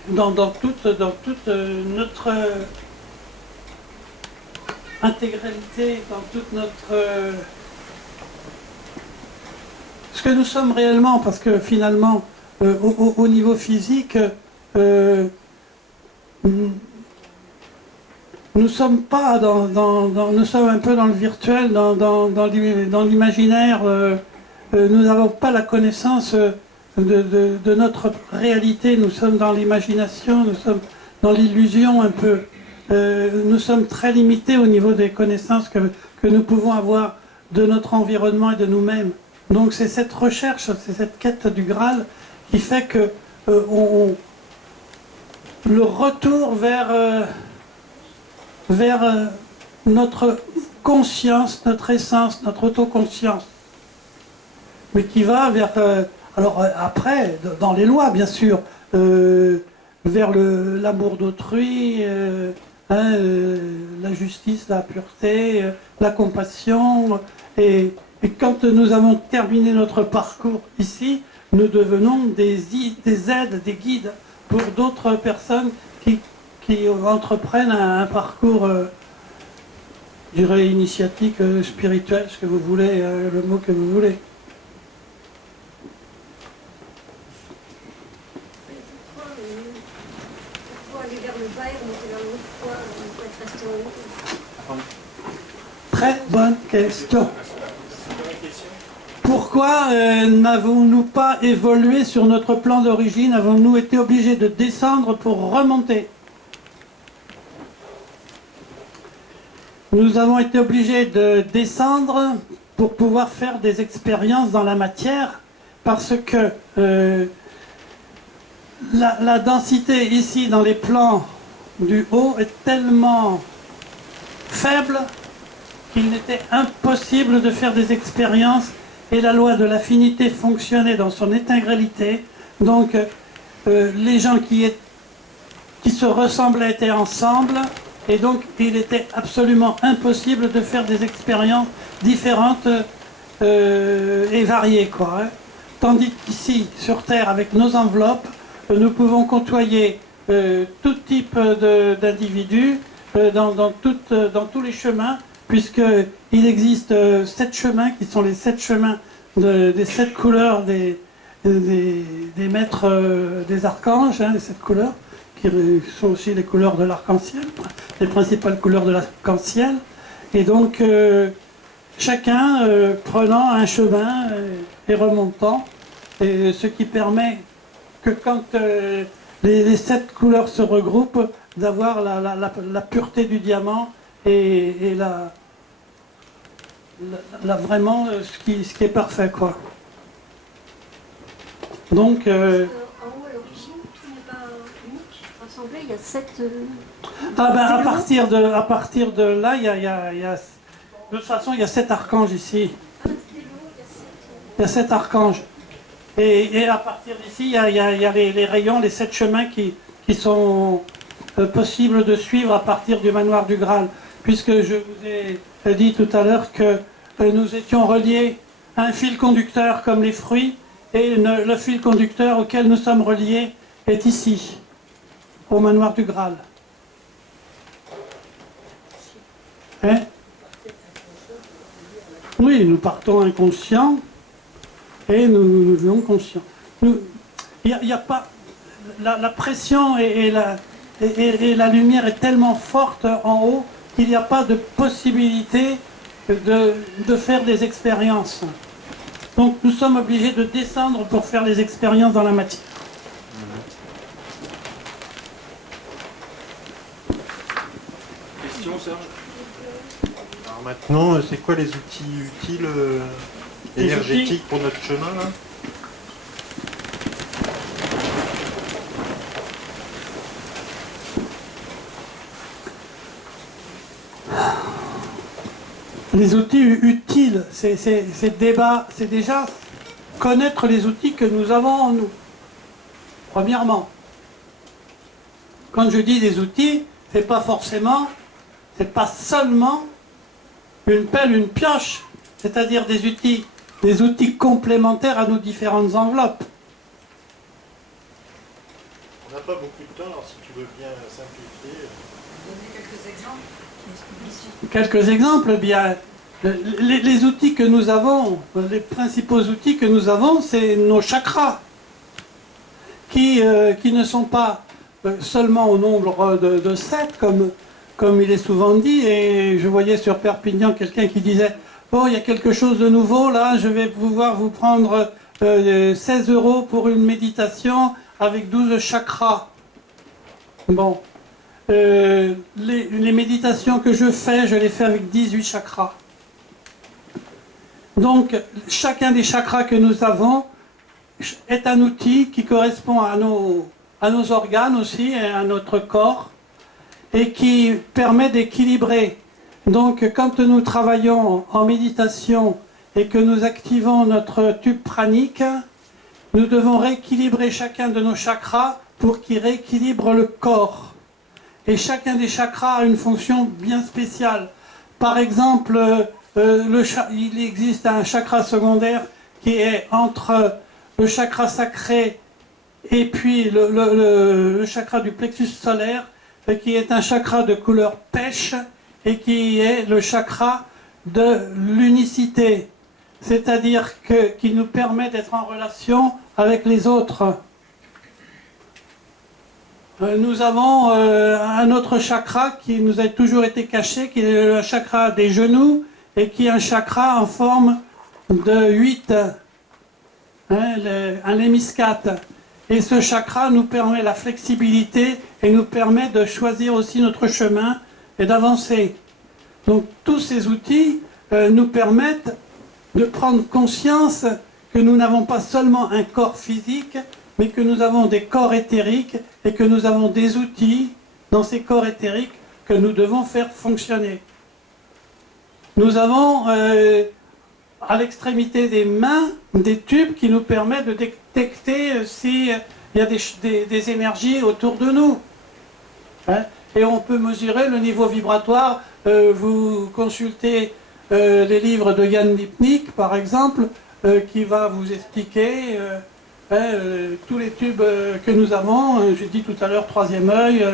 dans toute notre intégralité, dans toute notre ce que nous sommes réellement, parce que finalement au niveau physique nous sommes pas nous sommes un peu dans le virtuel, dans l'imaginaire. Nous n'avons pas la connaissance de notre réalité. Nous sommes dans l'imagination, nous sommes dans l'illusion un peu. Nous sommes très limités au niveau des connaissances que nous pouvons avoir de notre environnement et de nous-mêmes. Donc c'est cette recherche, c'est cette quête du Graal qui fait que le retour vers notre conscience, notre essence, notre autoconscience. Mais qui va vers... après, dans les lois, bien sûr, vers l'amour d'autrui, la justice, la pureté, la compassion. Et quand nous avons terminé notre parcours ici, nous devenons des aides, des guides pour d'autres personnes qui entreprennent un parcours je dirais initiatique, spirituelle, ce que vous voulez, le mot que vous voulez. Pourquoi aller vers le bas et remonter vers le haut? Pourquoi être resté en haut? Très bonne question. Pourquoi n'avons-nous pas évolué sur notre plan d'origine? Avons-nous été obligés de descendre pour remonter? Nous avons été obligés de descendre pour pouvoir faire des expériences dans la matière, parce que la densité ici dans les plans du haut est tellement faible qu'il n'était impossible de faire des expériences, et la loi de l'affinité fonctionnait dans son intégralité. Donc les gens qui se ressemblaient étaient ensemble, et donc il était absolument impossible de faire des expériences différentes et variées, quoi, hein. Tandis qu'ici, sur Terre, avec nos enveloppes, nous pouvons côtoyer tout type d'individus dans tous les chemins, puisqu'il existe 7 chemins qui sont les 7 chemins des 7 couleurs des maîtres des archanges, hein, les 7 couleurs, qui sont aussi les couleurs de l'arc-en-ciel, les principales couleurs de l'arc-en-ciel. Et donc, chacun prenant un chemin et remontant, et ce qui permet que quand les 7 couleurs se regroupent, d'avoir la pureté du diamant et vraiment ce qui est parfait, quoi. Donc En haut, à l'origine, tout n'est pas unique. Rassemblé, il y a 7... ah ben, à partir de là, il y a de toute façon, il y a 7 archanges ici. Il y a 7 archanges. Et à partir d'ici, il y a les rayons, les 7 chemins qui sont possibles de suivre à partir du manoir du Graal. Puisque je vous ai dit tout à l'heure que nous étions reliés à un fil conducteur comme les fruits, et le fil conducteur auquel nous sommes reliés est ici, au manoir du Graal. Hein? Oui, nous partons inconscients et nous vivons conscients. Il n'y a pas... La pression et la lumière est tellement forte en haut qu'il n'y a pas de possibilité de faire des expériences. Donc nous sommes obligés de descendre pour faire les expériences dans la matière. Question, Serge? Alors maintenant, c'est quoi les outils utiles énergétiques pour notre chemin, là? Les outils utiles, c'est déjà connaître les outils que nous avons en nous. Premièrement, quand je dis des outils, c'est pas seulement une pelle, une pioche, c'est-à-dire des outils complémentaires à nos différentes enveloppes. On n'a pas beaucoup de temps, alors si tu veux bien simplifier. Donner quelques exemples. Quelques exemples, bien. Les outils que nous avons, les principaux outils que nous avons, c'est nos chakras, qui ne sont pas seulement au nombre de 7, comme il est souvent dit, et je voyais sur Perpignan quelqu'un qui disait « Oh, il y a quelque chose de nouveau, là, je vais pouvoir vous prendre 16 € pour une méditation avec 12 chakras. » Bon. Les méditations que je les fais avec 18 chakras. Donc, chacun des chakras que nous avons est un outil qui correspond à nos organes aussi, et à notre corps, et qui permet d'équilibrer. Donc, quand nous travaillons en méditation et que nous activons notre tube pranique, nous devons rééquilibrer chacun de nos chakras pour qu'il rééquilibre le corps. Et chacun des chakras a une fonction bien spéciale. Par exemple, il existe un chakra secondaire qui est entre le chakra sacré et puis le chakra du plexus solaire, qui est un chakra de couleur pêche et qui est le chakra de l'unicité, c'est-à-dire qu'il nous permet d'être en relation avec les autres. Nous avons un autre chakra qui nous a toujours été caché, qui est le chakra des genoux, et qui est un chakra en forme de 8, un hémiscate. Et ce chakra nous permet la flexibilité et nous permet de choisir aussi notre chemin et d'avancer. Donc tous ces outils nous permettent de prendre conscience que nous n'avons pas seulement un corps physique, mais que nous avons des corps éthériques et que nous avons des outils dans ces corps éthériques que nous devons faire fonctionner. Nous avons à l'extrémité des mains des tubes qui nous permettent de détecter s'il y a des énergies autour de nous. Et on peut mesurer le niveau vibratoire. Vous consultez les livres de Yann Lipnik, par exemple, qui va vous expliquer tous les tubes que nous avons. J'ai dit tout à l'heure, troisième œil,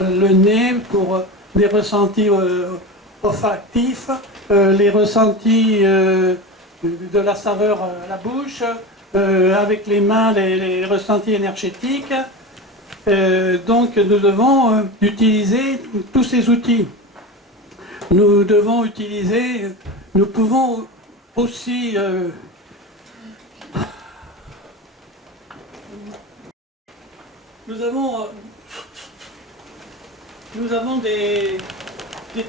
le nez pour des ressentis olfactifs, les ressentis de la saveur à la bouche, avec les mains, les ressentis énergétiques. Donc nous devons utiliser tous ces outils. Nous devons utiliser, nous pouvons aussi nous avons des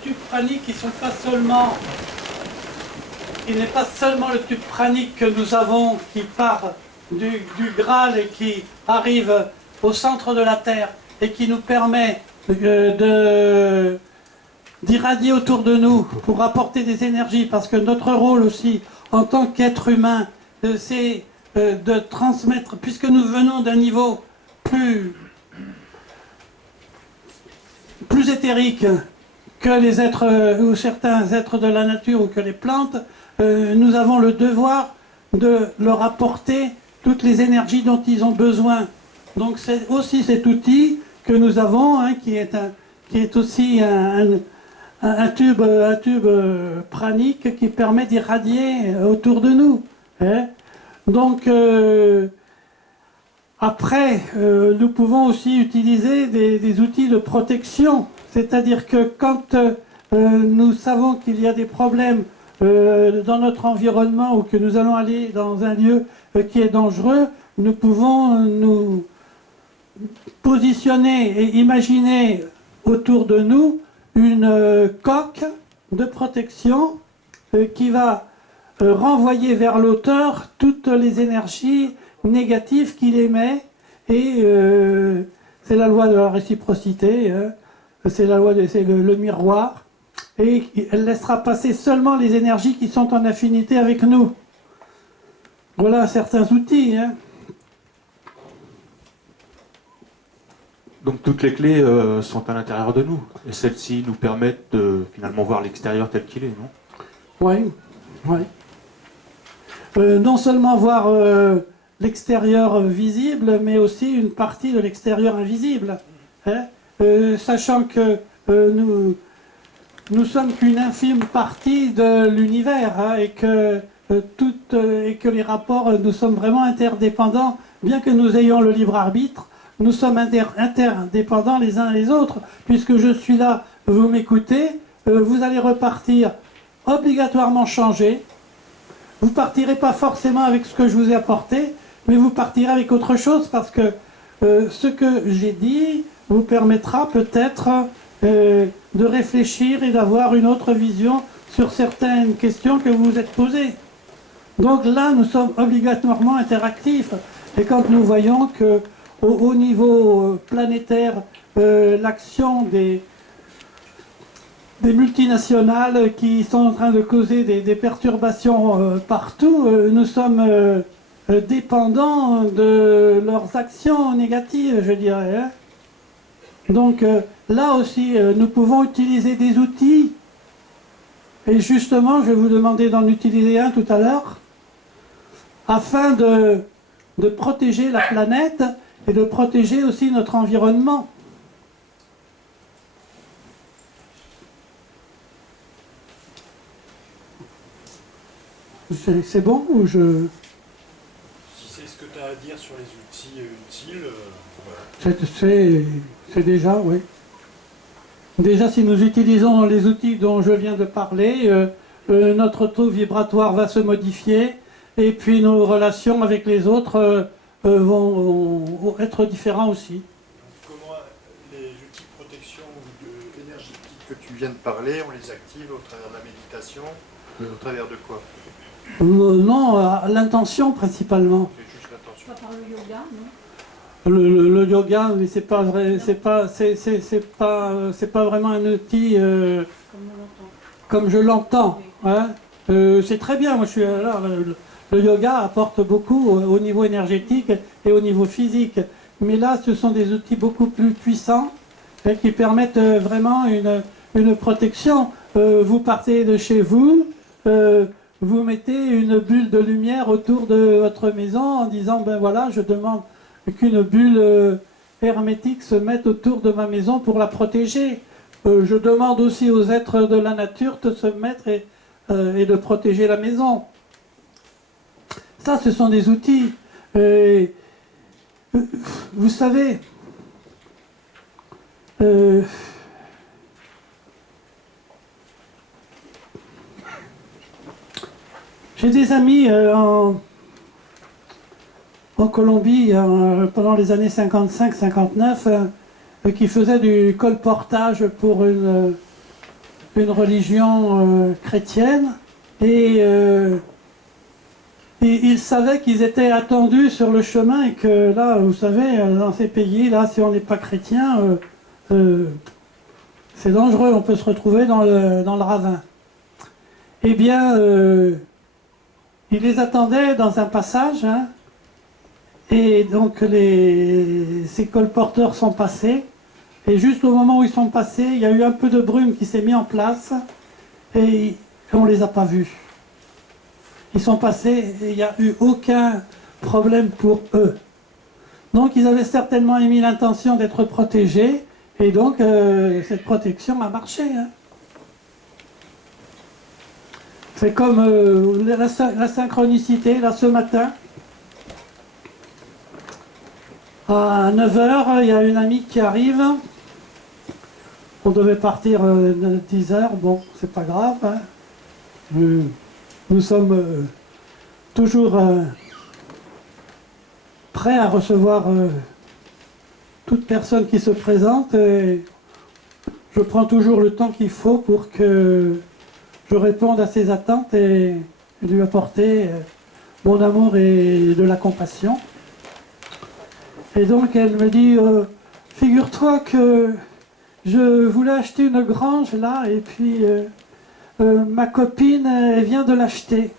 tubes praniques qui sont pas seulement, il n'est pas seulement le tube pranique que nous avons qui part du Graal et qui arrive au centre de la Terre et qui nous permet d'irradier autour de nous pour apporter des énergies, parce que notre rôle aussi en tant qu'être humain, c'est de transmettre, puisque nous venons d'un niveau plus éthérique que les êtres ou certains êtres de la nature ou que les plantes, nous avons le devoir de leur apporter toutes les énergies dont ils ont besoin. Donc c'est aussi cet outil que nous avons, qui est aussi un tube pranique qui permet d'irradier autour de nous. Donc après, nous pouvons aussi utiliser des outils de protection, c'est-à-dire que quand nous savons qu'il y a des problèmes dans notre environnement ou que nous allons aller dans un lieu qui est dangereux, nous pouvons nous positionner et imaginer autour de nous une coque de protection qui va renvoyer vers l'auteur toutes les énergies négatives qu'il émet, et c'est la loi de la réciprocité, c'est la loi c'est le miroir, et elle laissera passer seulement les énergies qui sont en affinité avec nous. Voilà certains outils. Donc toutes les clés sont à l'intérieur de nous, et celles-ci nous permettent de finalement voir l'extérieur tel qu'il est, non? Oui, oui. Non seulement voir l'extérieur visible, mais aussi une partie de l'extérieur invisible. Sachant que nous sommes qu'une infime partie de l'univers, et que les rapports, nous sommes vraiment interdépendants, bien que nous ayons le libre arbitre. Nous sommes interdépendants les uns les autres, puisque je suis là, vous m'écoutez, vous allez repartir obligatoirement changé. Vous ne partirez pas forcément avec ce que je vous ai apporté, mais vous partirez avec autre chose, parce que ce que j'ai dit vous permettra peut-être de réfléchir et d'avoir une autre vision sur certaines questions que vous vous êtes posées. Donc là, nous sommes obligatoirement interactifs. Et quand nous voyons que au niveau planétaire, l'action des multinationales qui sont en train de causer des perturbations partout, nous sommes dépendants de leurs actions négatives, je dirais. Donc là aussi, nous pouvons utiliser des outils, et justement, je vais vous demander d'en utiliser un tout à l'heure, afin de protéger la planète et de protéger aussi notre environnement. C'est bon ou je... Si c'est ce que tu as à dire sur les outils utiles, C'est déjà, oui. Déjà, si nous utilisons les outils dont je viens de parler, notre taux vibratoire va se modifier et puis nos relations avec les autres vont être différents aussi. comment les outils de protection énergétique que tu viens de parler, on les active au travers de la méditation, au travers de quoi? Non, l'intention principalement. C'est juste l'intention. Pas par le yoga, non? Le yoga, mais c'est pas vrai, c'est pas vraiment un outil comme je l'entends. Hein. C'est très bien, moi je suis là. Le yoga apporte beaucoup au niveau énergétique et au niveau physique. Mais là, ce sont des outils beaucoup plus puissants qui permettent vraiment une protection. Vous partez de chez vous, vous mettez une bulle de lumière autour de votre maison en disant, ben voilà, je demande qu'une bulle hermétique se mette autour de ma maison pour la protéger. Je demande aussi aux êtres de la nature de se mettre et de protéger la maison. Ça, ce sont des outils. Vous savez, j'ai des amis en Colombie pendant les années 55-59 qui faisaient du colportage pour une religion chrétienne et ils savaient qu'ils étaient attendus sur le chemin et que là, vous savez, dans ces pays, là, si on n'est pas chrétien, c'est dangereux, on peut se retrouver dans le ravin. Eh bien, ils les attendaient dans un passage, hein, et donc ces colporteurs sont passés, et juste au moment où ils sont passés, il y a eu un peu de brume qui s'est mis en place, et on ne les a pas vus. Ils sont passés et il n'y a eu aucun problème pour eux. Donc ils avaient certainement émis l'intention d'être protégés, et donc cette protection a marché. Hein. C'est comme la synchronicité, là ce matin. À 9h, il y a une amie qui arrive. On devait partir à 10h, bon, c'est pas grave. Hein. Nous sommes toujours prêts à recevoir toute personne qui se présente. Et je prends toujours le temps qu'il faut pour que je réponde à ses attentes et lui apporter mon amour et de la compassion. Et donc elle me dit, figure-toi que je voulais acheter une grange là, et puis ma copine elle vient de l'acheter.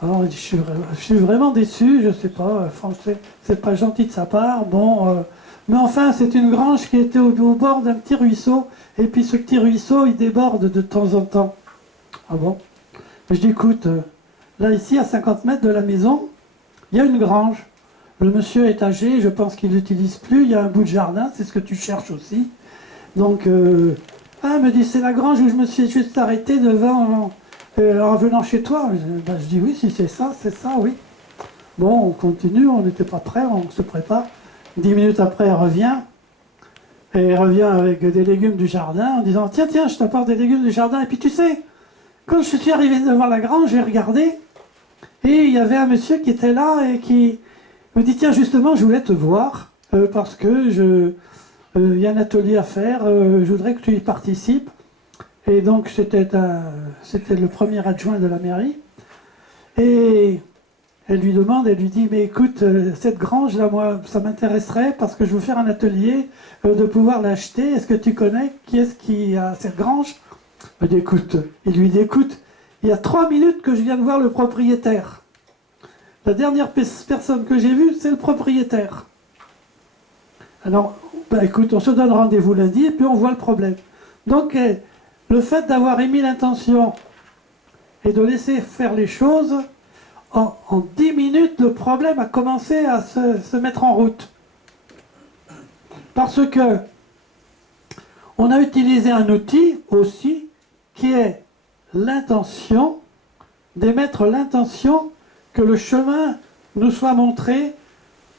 Alors je suis vraiment déçu, je sais pas, franchement c'est pas gentil de sa part, bon, mais enfin c'est une grange qui était au bord d'un petit ruisseau, et puis ce petit ruisseau il déborde de temps en temps. Ah bon? Je dis écoute, là ici à 50 mètres de la maison, il y a une grange. Le monsieur est âgé, je pense qu'il n'utilise plus, il y a un bout de jardin, c'est ce que tu cherches aussi. Donc, elle me dit, c'est la grange où je me suis juste arrêté devant, en venant chez toi. Je dis oui, si c'est ça, oui. Bon, on continue, on n'était pas prêts, on se prépare. 10 minutes après, elle revient. Et elle revient avec des légumes du jardin en disant, tiens, je t'apporte des légumes du jardin. Et puis tu sais, quand je suis arrivé devant la grange, j'ai regardé, et il y avait un monsieur qui était là et qui me dit, tiens, justement, je voulais te voir, parce que il y a un atelier à faire, je voudrais que tu y participes. Et donc, c'était le premier adjoint de la mairie. Et elle lui demande, elle lui dit, mais écoute, cette grange-là, moi, ça m'intéresserait, parce que je veux faire un atelier, de pouvoir l'acheter. Est-ce que tu connais qui est-ce qui a cette grange? Il lui dit, écoute, il y a 3 minutes que je viens de voir le propriétaire. La dernière personne que j'ai vue, c'est le propriétaire. Alors, écoute, on se donne rendez-vous lundi et puis on voit le problème. Donc, le fait d'avoir émis l'intention et de laisser faire les choses, en 10 minutes, le problème a commencé à se mettre en route. Parce que on a utilisé un outil aussi qui est l'intention d'émettre l'intention que le chemin nous soit montré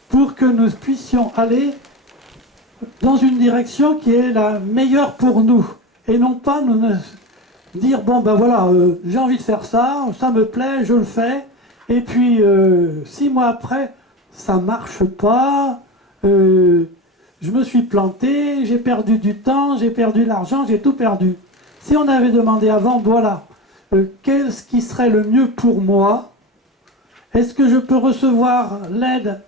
pour que nous puissions aller dans une direction qui est la meilleure pour nous. Et non pas nous dire, bon ben voilà, j'ai envie de faire ça, ça me plaît, je le fais, et puis 6 mois après, ça marche pas, je me suis planté, j'ai perdu du temps, j'ai perdu de l'argent, j'ai tout perdu. Si on avait demandé avant, voilà, qu'est-ce qui serait le mieux pour moi? Est-ce que je peux recevoir l'aide,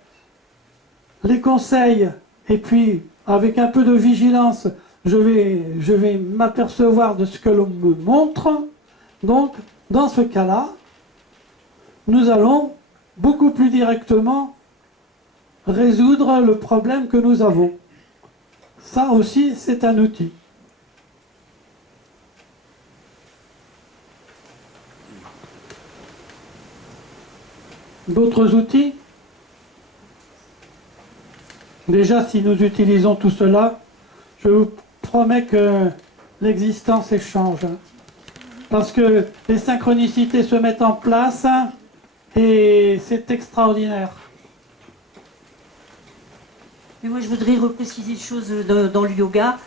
les conseils, et puis avec un peu de vigilance, je vais m'apercevoir de ce que l'on me montre. Donc, dans ce cas-là, nous allons beaucoup plus directement résoudre le problème que nous avons. Ça aussi, c'est un outil. D'autres outils? Déjà, si nous utilisons tout cela, je vous promets que l'existence échange. Parce que les synchronicités se mettent en place et c'est extraordinaire. Mais moi, je voudrais repréciser une chose dans le yoga.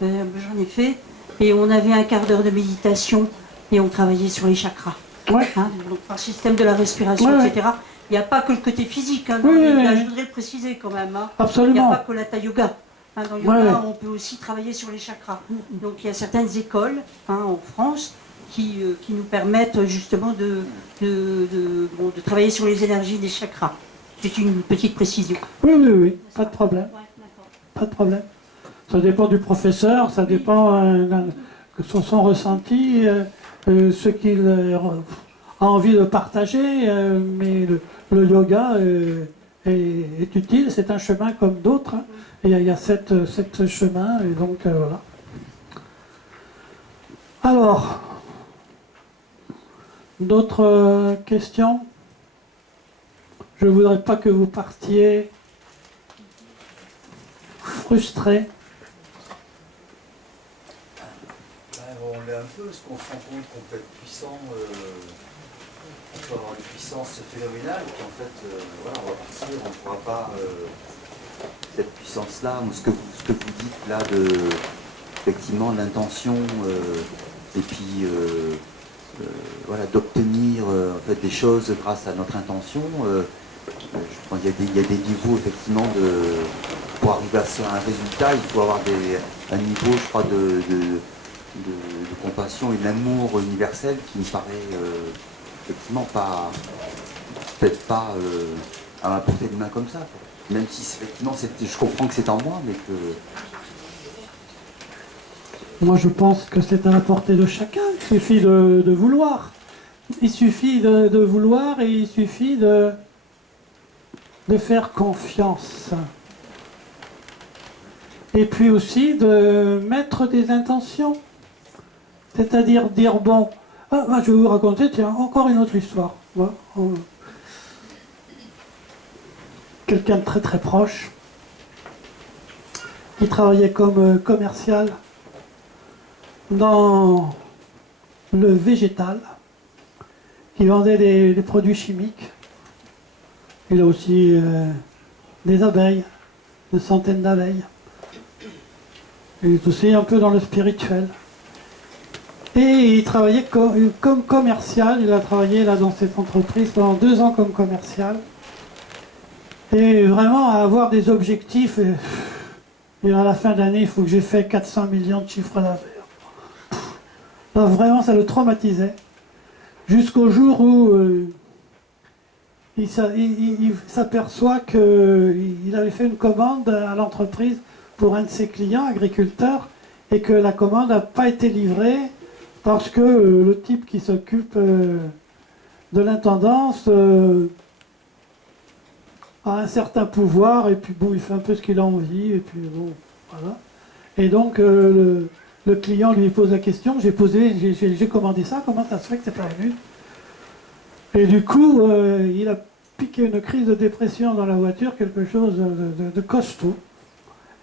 J'en ai fait. Et on avait un quart d'heure de méditation et on travaillait sur les chakras. Ouais. Hein, donc, par système de la respiration, Ouais, etc. Il n'y a pas que le côté physique. Hein, Oui, oui, là, oui. je voudrais le préciser quand même. Hein. Absolument. Il n'y a pas que l'hatha yoga. Hein, dans le yoga, Ouais. on peut aussi travailler sur les chakras. Donc il y a certaines écoles en France qui nous permettent justement de travailler sur les énergies des chakras. C'est une petite précision. Oui, oui, oui, pas de problème. Pas de problème. Ça dépend du professeur, ça dépend de son ressenti, ce qu'il a envie de partager, mais le yoga est utile, c'est un chemin comme d'autres. Hein. Et il y a sept chemins, et donc voilà. Alors, d'autres questions? Je ne voudrais pas que vous partiez frustrés. On l'est un peu, parce qu'on se rend compte qu'on peut être puissant, on peut avoir une puissance phénoménale, et qu'en fait, voilà, on va partir, on ne pourra pas, cette puissance-là, ou ce que vous dites là, effectivement, l'intention, et puis, voilà, d'obtenir en fait, des choses grâce à notre intention. Je pense qu'il y a des niveaux, effectivement, pour arriver à un résultat, il faut avoir un niveau, je crois, de compassion et d'amour universel qui me paraît effectivement peut-être pas à ma portée de main comme ça. Même si effectivement je comprends que c'est en moi, mais que... Moi je pense que c'est à la portée de chacun, il suffit de vouloir. Il suffit de vouloir et il suffit de faire confiance. Et puis aussi de mettre des intentions. C'est-à-dire dire, bon, je vais vous raconter, tiens, encore une autre histoire. Voilà. Quelqu'un de très très proche, qui travaillait comme commercial dans le végétal, qui vendait des produits chimiques. Il a aussi des abeilles, des centaines d'abeilles. Il est aussi un peu dans le spirituel. Et il travaillait comme commercial, il a travaillé là dans cette entreprise pendant 2 ans comme commercial. Et vraiment à avoir des objectifs, et à la fin de l'année, il faut que j'ai fait 400 millions de chiffres d'affaires. Là vraiment ça le traumatisait. Jusqu'au jour où il s'aperçoit qu'il avait fait une commande à l'entreprise pour un de ses clients, agriculteurs, et que la commande n'a pas été livrée parce que le type qui s'occupe de l'intendance a un certain pouvoir, et puis bon, il fait un peu ce qu'il a envie, et puis bon, voilà. Et donc le client lui pose la question, j'ai commandé ça, comment ça se fait que c'est pas venu? Et du coup, il a piqué une crise de dépression dans la voiture, quelque chose de costaud.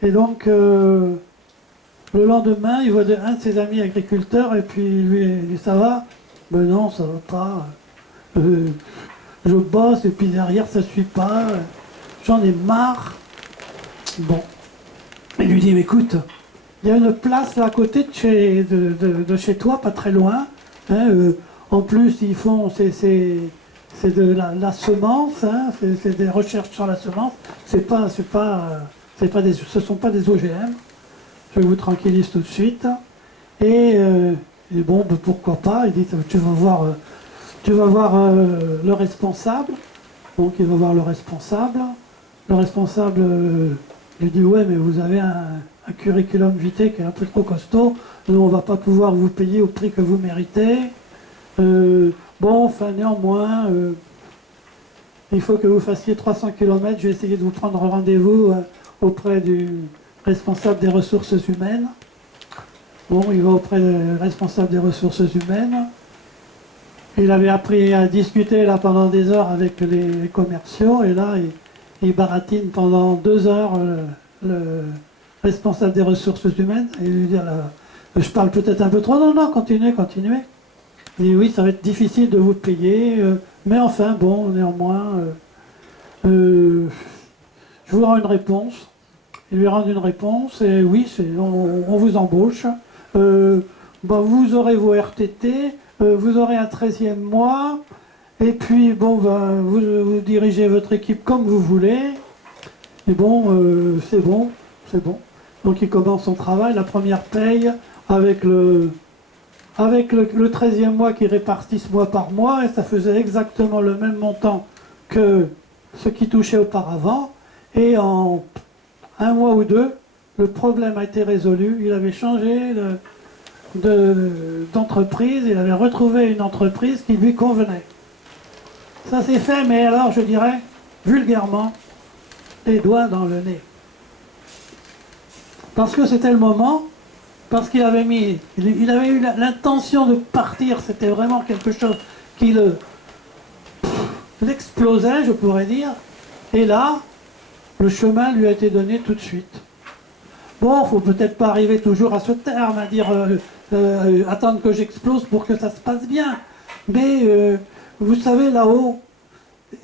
Et donc, le lendemain, il voit un de ses amis agriculteurs, et puis lui dit, ça va? Ben non, ça va pas. je bosse et puis derrière ça suit pas, j'en ai marre. Bon. Il lui dit, mais écoute, il y a une place là à côté de chez toi, pas très loin. Hein, en plus, ils font, c'est de la semence, hein, c'est des recherches sur la semence. Ce sont pas des OGM. Je vous tranquillise tout de suite. Et bon, ben, pourquoi pas. Il dit, tu vas voir le responsable. Donc il va voir le responsable. Le responsable lui dit, ouais, mais vous avez un curriculum vitae qui est un peu trop costaud. Nous, on ne va pas pouvoir vous payer au prix que vous méritez. Bon, enfin, néanmoins, il faut que vous fassiez 300 km. Je vais essayer de vous prendre rendez-vous auprès du responsable des ressources humaines. Bon, il va auprès du responsable des ressources humaines. Il avait appris à discuter là pendant des heures avec les commerciaux, et là, il baratine pendant 2 heures le responsable des ressources humaines, et il lui dit, je parle peut-être un peu trop, non, continuez. Il dit, oui, ça va être difficile de vous payer, mais enfin, bon, néanmoins, je vous rends une réponse. Il lui rend une réponse, et oui, on vous embauche. Vous aurez vos RTT, vous aurez un 13e mois, et puis bon, vous dirigez votre équipe comme vous voulez. Et bon, c'est bon. Donc il commence son travail, la première paye, avec le 13e mois qui répartissent mois par mois, et ça faisait exactement le même montant que ce qui touchait auparavant. Et en 1 mois ou 2, le problème a été résolu. Il avait changé d'entreprise, il avait retrouvé une entreprise qui lui convenait. Ça s'est fait, mais alors je dirais, vulgairement, les doigts dans le nez. Parce que c'était le moment, parce qu'il avait il avait eu l'intention de partir, c'était vraiment quelque chose qui l'explosait, je pourrais dire. Et là, le chemin lui a été donné tout de suite. Bon, il ne faut peut-être pas arriver toujours à ce terme, à dire attendre que j'explose pour que ça se passe bien. Mais vous savez, là-haut,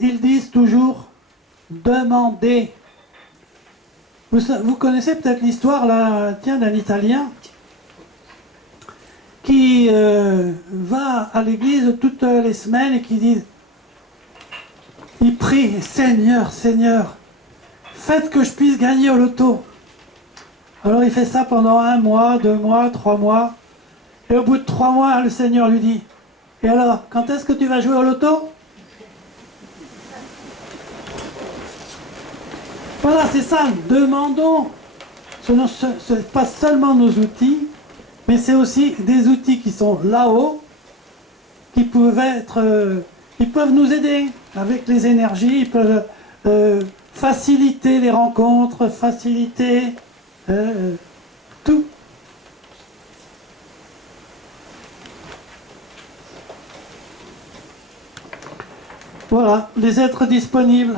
ils disent toujours demandez. Vous connaissez peut-être l'histoire là, d'un Italien qui va à l'église toutes les semaines et qui dit, il prie, Seigneur, faites que je puisse gagner au loto. Alors il fait ça pendant 1 mois, 2 mois, 3 mois. Et au bout de 3 mois, le Seigneur lui dit, et alors, quand est-ce que tu vas jouer au loto? Voilà, c'est ça, demandons. Ce n'est pas seulement nos outils, mais c'est aussi des outils qui sont là-haut, qui peuvent nous aider avec les énergies, ils peuvent faciliter les rencontres, faciliter tout. Voilà, les êtres disponibles.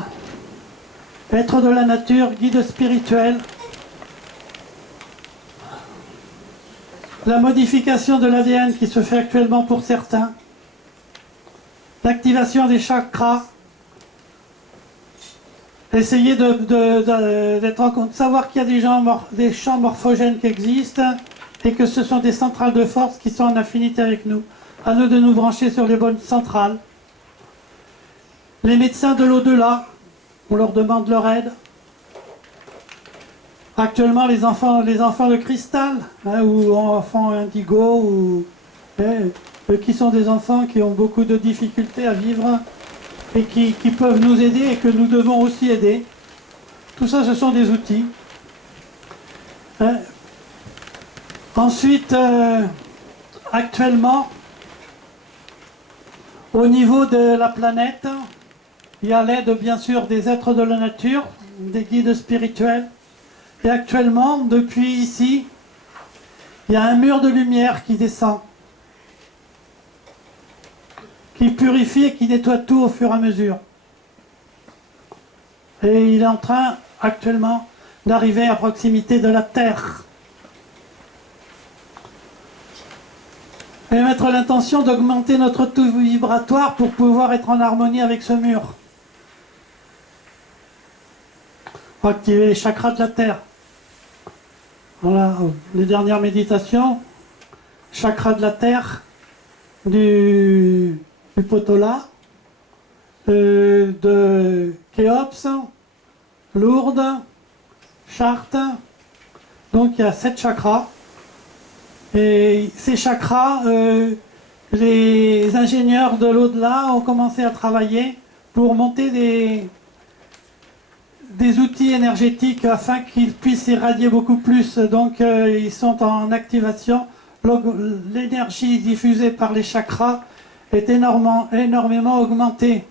Êtres de la nature, guides spirituels. La modification de l'ADN qui se fait actuellement pour certains. L'activation des chakras. Essayer d'être en compte, savoir qu'il y a des champs morphogènes qui existent et que ce sont des centrales de force qui sont en affinité avec nous. À nous de nous brancher sur les bonnes centrales. Les médecins de l'au-delà, on leur demande leur aide. Actuellement, les enfants de cristal, hein, ou enfants indigo, qui sont des enfants qui ont beaucoup de difficultés à vivre et qui peuvent nous aider et que nous devons aussi aider. Tout ça, ce sont des outils. Ensuite, actuellement, au niveau de la planète, il y a l'aide bien sûr des êtres de la nature, des guides spirituels. Et actuellement, depuis ici, il y a un mur de lumière qui descend, qui purifie et qui nettoie tout au fur et à mesure. Et il est en train actuellement d'arriver à proximité de la Terre. Et mettre l'intention d'augmenter notre taux vibratoire pour pouvoir être en harmonie avec ce mur. Pour activer les chakras de la Terre. Voilà, les dernières méditations. Chakra de la Terre, du Potola, de Khéops, Lourdes, Chartres. Donc il y a 7 chakras. Et ces chakras, les ingénieurs de l'au-delà ont commencé à travailler pour monter des outils énergétiques afin qu'ils puissent irradier beaucoup plus. Donc ils sont en activation. L'énergie diffusée par les chakras est énormément augmentée.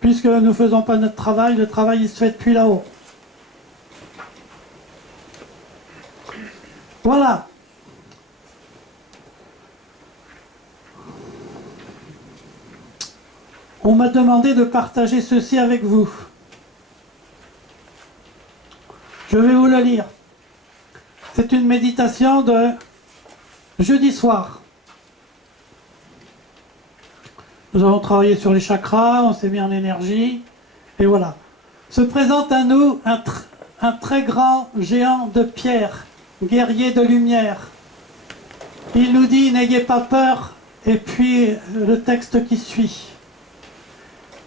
Puisque nous ne faisons pas notre travail, le travail il se fait depuis là-haut. Voilà. On m'a demandé de partager ceci avec vous. Je vais vous le lire. C'est une méditation de jeudi soir. Nous avons travaillé sur les chakras, on s'est mis en énergie, et voilà. Se présente à nous un très grand géant de pierre, guerrier de lumière. Il nous dit « N'ayez pas peur », et puis le texte qui suit.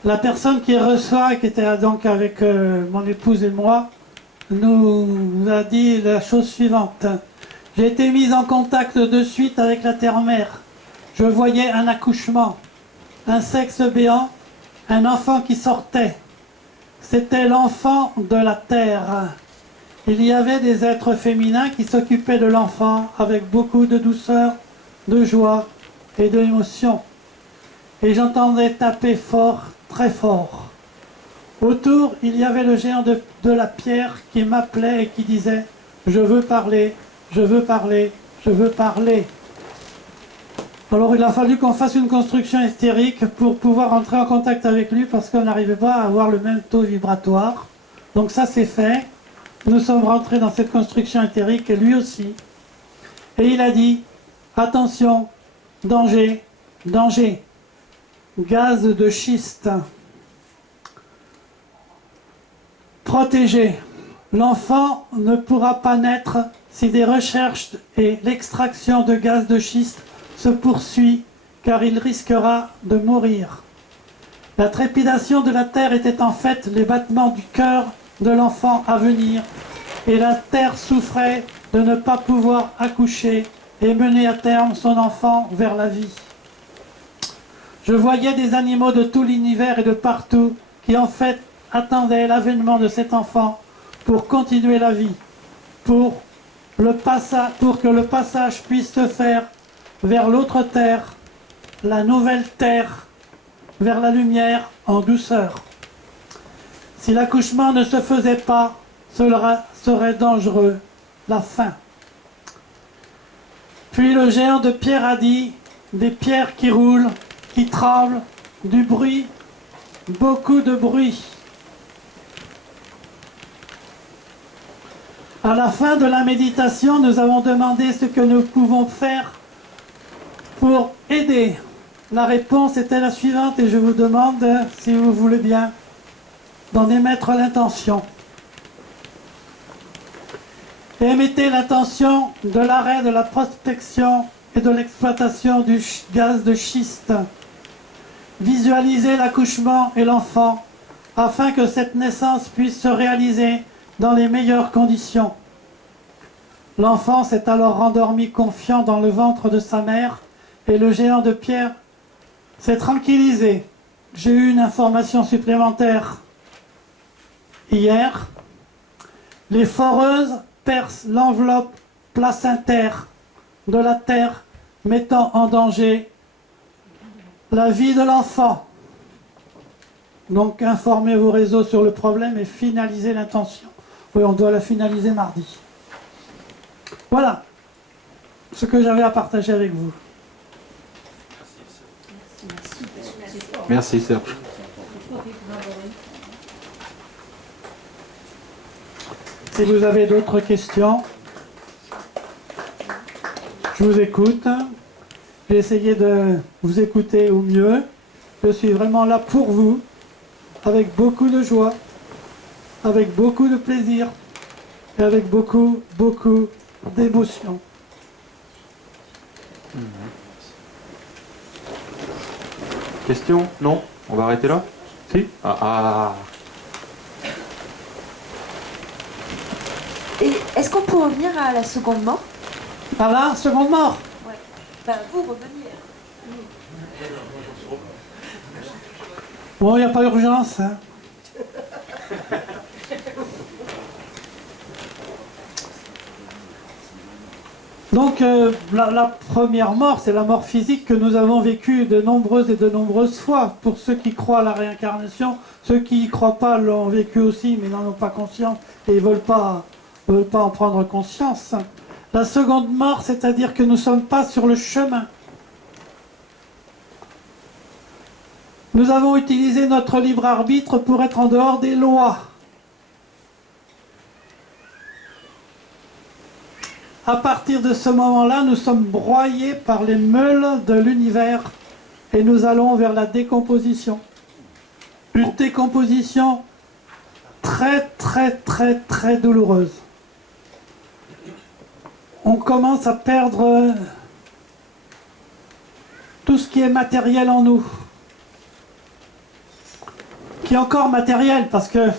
La personne qui reçoit, qui était donc avec mon épouse et moi, nous a dit la chose suivante. « J'ai été mise en contact de suite avec la terre-mère. Je voyais un accouchement, un sexe béant, un enfant qui sortait. C'était l'enfant de la terre. Il y avait des êtres féminins qui s'occupaient de l'enfant avec beaucoup de douceur, de joie et d'émotion. Et j'entendais taper fort, très fort. Autour, il y avait le géant de la pierre qui m'appelait et qui disait « Je veux parler, je veux parler, je veux parler ». Alors il a fallu qu'on fasse une construction hystérique pour pouvoir entrer en contact avec lui parce qu'on n'arrivait pas à avoir le même taux vibratoire. Donc ça c'est fait. Nous sommes rentrés dans cette construction éthérique et lui aussi. Et il a dit « Attention, danger, danger, gaz de schiste. Protégé, l'enfant ne pourra pas naître si des recherches et l'extraction de gaz de schiste se poursuit car il risquera de mourir. La trépidation de la terre était en fait les battements du cœur de l'enfant à venir et la terre souffrait de ne pas pouvoir accoucher et mener à terme son enfant vers la vie. Je voyais des animaux de tout l'univers et de partout qui en fait attendaient l'avènement de cet enfant pour continuer la vie, pour que le passage puisse se faire vers l'autre terre, la nouvelle terre, vers la lumière en douceur. Si l'accouchement ne se faisait pas, cela serait dangereux, la fin. Puis le géant de pierre a dit, des pierres qui roulent, qui tremblent, du bruit, beaucoup de bruit. À la fin de la méditation, nous avons demandé ce que nous pouvons faire pour aider. La réponse était la suivante et je vous demande, si vous voulez bien, d'en émettre l'intention. Émettez l'intention de l'arrêt de la prospection et de l'exploitation du gaz de schiste. Visualisez l'accouchement et l'enfant afin que cette naissance puisse se réaliser dans les meilleures conditions. L'enfant s'est alors rendormi confiant dans le ventre de sa mère et le géant de pierre s'est tranquillisé. J'ai eu une information supplémentaire hier. Les foreuses percent l'enveloppe placentaire de la terre, mettant en danger la vie de l'enfant. Donc informez vos réseaux sur le problème et finalisez l'intention. Oui, on doit la finaliser mardi. Voilà ce que j'avais à partager avec vous. Merci Serge. Si vous avez d'autres questions. Je vous écoute. J'ai essayé de vous écouter au mieux. Je suis vraiment là pour vous, avec beaucoup de joie, avec beaucoup de plaisir et avec beaucoup d'émotion. Question? Non? On va arrêter là? Si? Et est-ce qu'on peut revenir à la seconde mort? Par là, seconde mort. Ouais. Ben, vous revenir. Bon, il n'y a pas urgence. Hein. Donc, la première mort, c'est la mort physique que nous avons vécue de nombreuses et de nombreuses fois. Pour ceux qui croient à la réincarnation, ceux qui n'y croient pas l'ont vécu aussi, mais n'en ont pas conscience et ils ne veulent pas en prendre conscience. La seconde mort, c'est-à-dire que nous ne sommes pas sur le chemin. Nous avons utilisé notre libre arbitre pour être en dehors des lois. À partir de ce moment-là, nous sommes broyés par les meules de l'univers et nous allons vers la décomposition. Une décomposition très douloureuse. On commence à perdre tout ce qui est matériel en nous. Qui est encore matériel parce que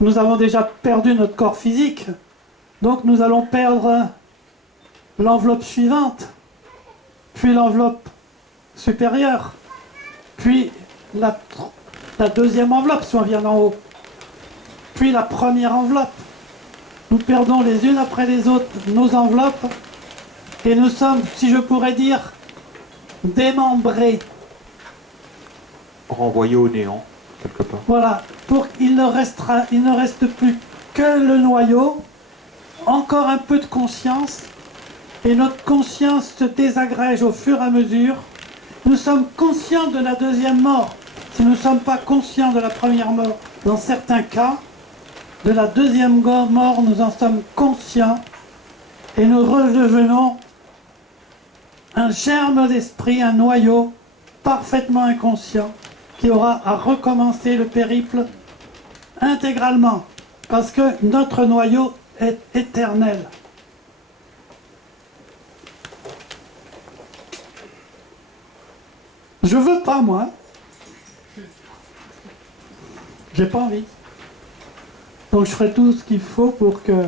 nous avons déjà perdu notre corps physique. Donc nous allons perdre l'enveloppe suivante, puis l'enveloppe supérieure, puis la deuxième enveloppe si on vient d'en haut, puis la première enveloppe. Nous perdons les unes après les autres nos enveloppes et nous sommes, si je pourrais dire, démembrés. Renvoyé au néant, quelque part. Voilà, il ne reste plus que le noyau, encore un peu de conscience, et notre conscience se désagrège au fur et à mesure. Nous sommes conscients de la deuxième mort. Si nous ne sommes pas conscients de la première mort, dans certains cas, de la deuxième mort, nous en sommes conscients, et nous redevenons un germe d'esprit, un noyau parfaitement inconscient, qui aura à recommencer le périple intégralement, parce que notre noyau est éternel. Je veux pas, moi. J'ai pas envie. Donc je ferai tout ce qu'il faut pour que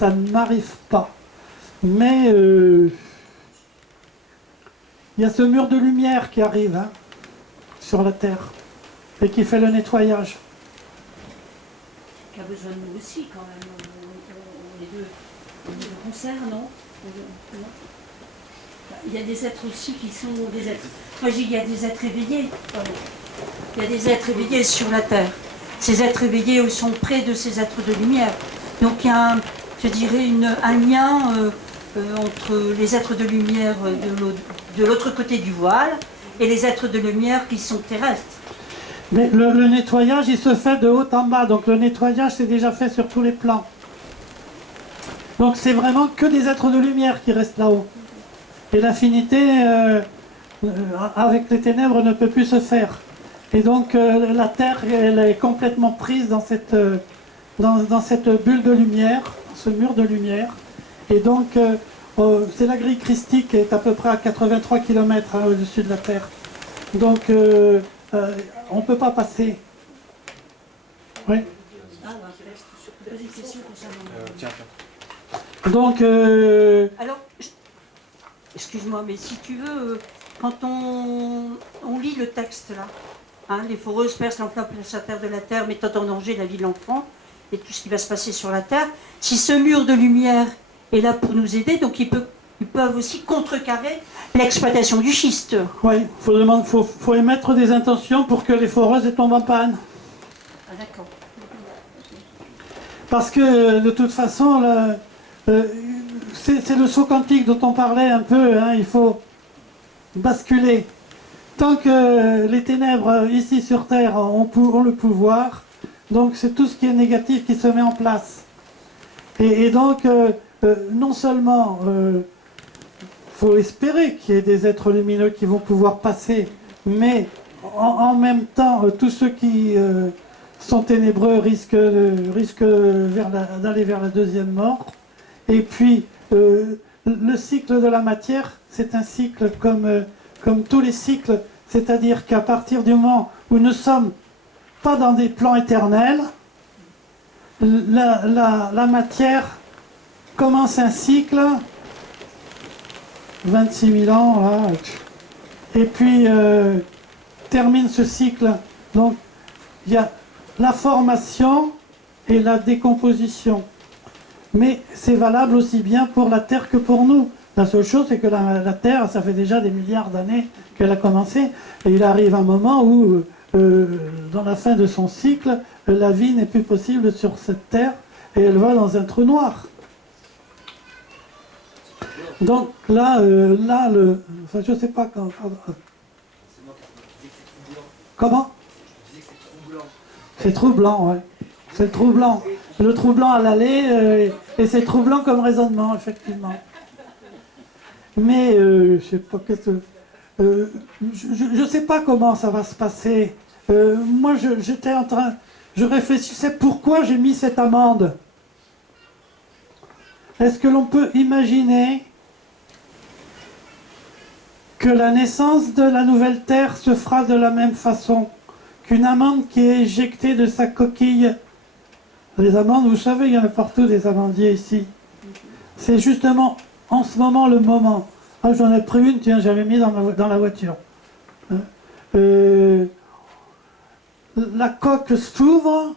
ça n'arrive pas. Mais il y a ce mur de lumière qui arrive, hein, sur la Terre, et qui fait le nettoyage. Qui a besoin de nous aussi, quand même. On est deux concerts, non? Il y a des êtres aussi qui sont des êtres. Moi, je dis, il y a des êtres éveillés. Il y a des êtres éveillés sur la Terre. Ces êtres éveillés sont près de ces êtres de lumière. Donc il y a, je dirais, un lien entre les êtres de lumière de l'autre côté du voile et les êtres de lumière qui sont terrestres. Mais le nettoyage, il se fait de haut en bas. Donc le nettoyage, c'est déjà fait sur tous les plans. Donc c'est vraiment que des êtres de lumière qui restent là-haut. Et l'infinité, avec les ténèbres, ne peut plus se faire. Et donc la Terre, elle est complètement prise dans cette bulle de lumière, ce mur de lumière. Et donc c'est la grille christique qui est à peu près à 83 km au-dessus de la Terre. Donc on ne peut pas passer. Oui. Donc alors, excuse-moi, mais si tu veux, quand on lit le texte là, hein, les foreuses percent l'enfant sa terre de la terre, mettant en danger la vie de l'enfant et tout ce qui va se passer sur la terre. Si ce mur de lumière est là pour nous aider, donc ils peuvent aussi contrecarrer l'exploitation du schiste. Oui, faut émettre des intentions pour que les foreuses tombent en panne. Ah d'accord. Parce que de toute façon, c'est le saut quantique dont on parlait un peu, hein, il faut basculer. Tant que les ténèbres ici sur Terre ont le pouvoir, donc c'est tout ce qui est négatif qui se met en place. Et donc non seulement faut espérer qu'il y ait des êtres lumineux qui vont pouvoir passer, mais en même temps, tous ceux qui sont ténébreux risquent d'aller vers la deuxième mort. Et puis, le cycle de la matière, c'est un cycle comme tous les cycles, c'est-à-dire qu'à partir du moment où nous ne sommes pas dans des plans éternels, la matière commence un cycle, 26 000 ans, là, et puis termine ce cycle. Donc, il y a la formation et la décomposition. Mais c'est valable aussi bien pour la Terre que pour nous. La seule chose, c'est que la Terre, ça fait déjà des milliards d'années qu'elle a commencé, et il arrive un moment où, dans la fin de son cycle, la vie n'est plus possible sur cette Terre, et elle va dans un trou noir. Donc là, enfin, je ne sais pas quand. Comment? C'est troublant, ouais. C'est le troublant. Le troublant à l'aller, et c'est troublant comme raisonnement, effectivement. Mais je sais pas qu'est-ce que. Je sais pas comment ça va se passer. Moi, j'étais en train. Je réfléchissais pourquoi j'ai mis cette amende. Est-ce que l'on peut imaginer que la naissance de la nouvelle Terre se fera de la même façon qu'une amande qui est éjectée de sa coquille? Les amandes, vous savez, il y en a partout des amandiers ici. C'est justement en ce moment le moment. Ah, j'en ai pris une, tiens, j'avais mis dans la voiture. La coque s'ouvre,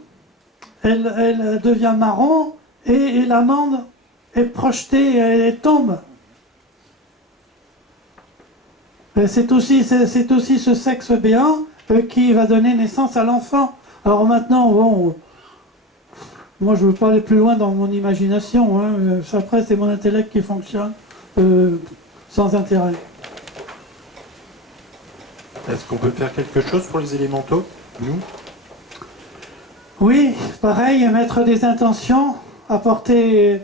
elle devient marron, et l'amande est projetée, elle tombe. C'est aussi ce sexe béant qui va donner naissance à l'enfant. Alors maintenant, bon, moi je ne veux pas aller plus loin dans mon imagination. Hein. Après, c'est mon intellect qui fonctionne sans intérêt. Est-ce qu'on peut faire quelque chose pour les élémentaux, nous? Oui, pareil, mettre des intentions, apporter...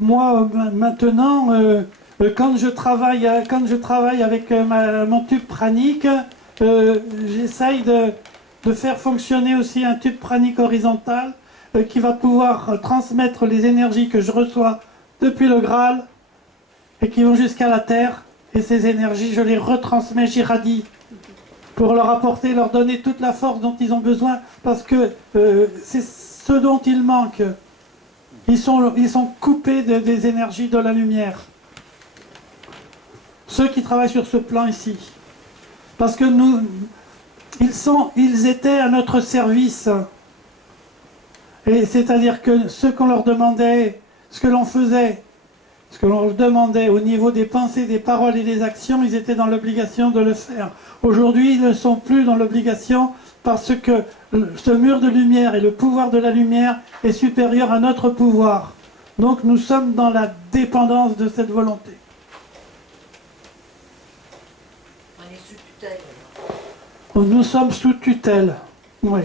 moi, maintenant... quand je travaille avec mon tube pranique, j'essaye de faire fonctionner aussi un tube pranique horizontal qui va pouvoir transmettre les énergies que je reçois depuis le Graal et qui vont jusqu'à la Terre. Et ces énergies, je les retransmets, j'irradie pour leur apporter, leur donner toute la force dont ils ont besoin, parce que c'est ce dont ils manquent. Ils sont coupés des énergies de la lumière. Ceux qui travaillent sur ce plan ici. Parce que ils étaient à notre service. Et c'est-à-dire que ce qu'on leur demandait, ce que l'on faisait, ce que l'on leur demandait au niveau des pensées, des paroles et des actions, ils étaient dans l'obligation de le faire. Aujourd'hui, ils ne sont plus dans l'obligation parce que ce mur de lumière et le pouvoir de la lumière est supérieur à notre pouvoir. Donc nous sommes dans la dépendance de cette volonté. Nous sommes sous tutelle, oui.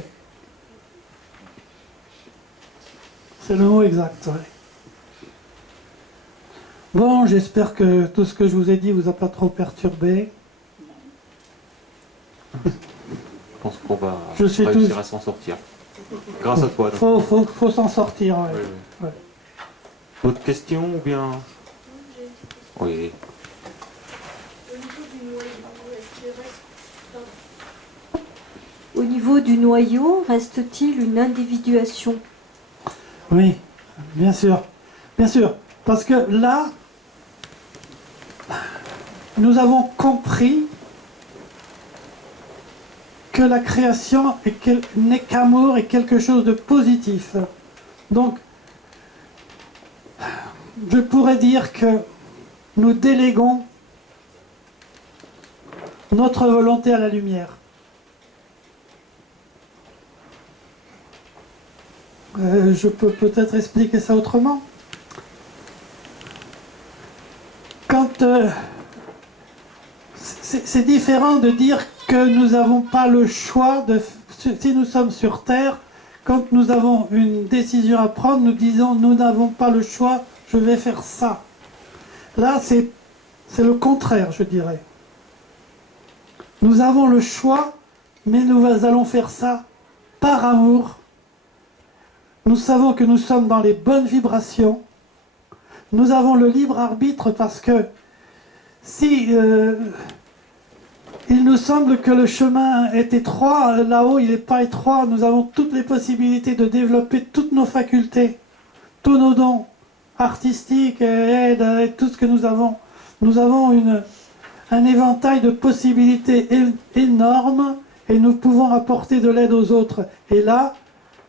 C'est le mot exact, oui. Bon, j'espère que tout ce que je vous ai dit vous a pas trop perturbé. Je pense qu'on va réussir à s'en sortir. Grâce à toi. Faut s'en sortir, oui. Oui, oui. Ouais. D'autres questions ou bien... Oui. Au niveau du noyau, reste-t-il une individuation? Oui, bien sûr. Bien sûr. Parce que là, nous avons compris que la création n'est qu'amour et quelque chose de positif. Donc, je pourrais dire que nous déléguons notre volonté à la lumière. Je peux peut-être expliquer ça autrement. Quand c'est différent de dire que nous n'avons pas le choix, si nous sommes sur Terre, quand nous avons une décision à prendre, nous disons nous n'avons pas le choix, je vais faire ça. Là, c'est le contraire, je dirais. Nous avons le choix, mais nous allons faire ça par amour. Nous savons que nous sommes dans les bonnes vibrations. Nous avons le libre arbitre parce que si il nous semble que le chemin est étroit, là-haut il n'est pas étroit, nous avons toutes les possibilités de développer toutes nos facultés, tous nos dons artistiques et tout ce que nous avons. Nous avons un éventail de possibilités énorme et nous pouvons apporter de l'aide aux autres. Et là,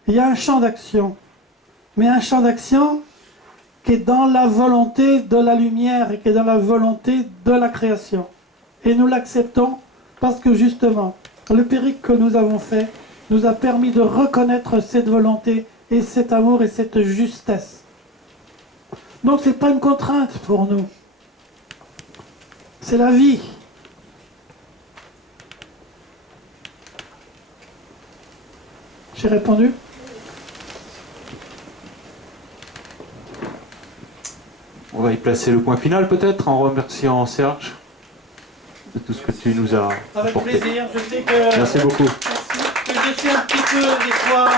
il y a un champ d'action. Mais un champ d'action qui est dans la volonté de la lumière et qui est dans la volonté de la création. Et nous l'acceptons parce que justement, le périple que nous avons fait nous a permis de reconnaître cette volonté et cet amour et cette justesse. Donc ce n'est pas une contrainte pour nous. C'est la vie. J'ai répondu ? On va y placer le point final peut-être en remerciant Serge de tout ce que tu nous as Avec apporté. plaisir, je sais que... Merci beaucoup. Que je suis un petit peu, des fois,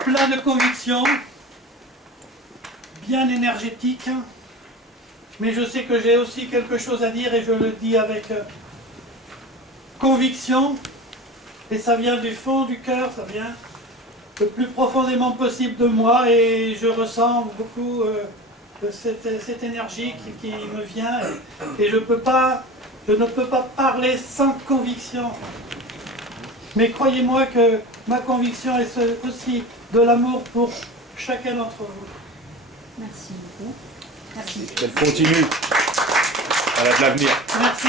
plein de convictions, bien énergétique, mais je sais que j'ai aussi quelque chose à dire et je le dis avec conviction, et ça vient du fond du cœur, ça vient le plus profondément possible de moi, et je ressens beaucoup cette énergie qui me vient, et je ne peux pas parler sans conviction. Mais croyez-moi que ma conviction est aussi de l'amour pour chacun d'entre vous. Merci beaucoup. Merci. Qu'elle continue. Elle a de l'avenir. Merci.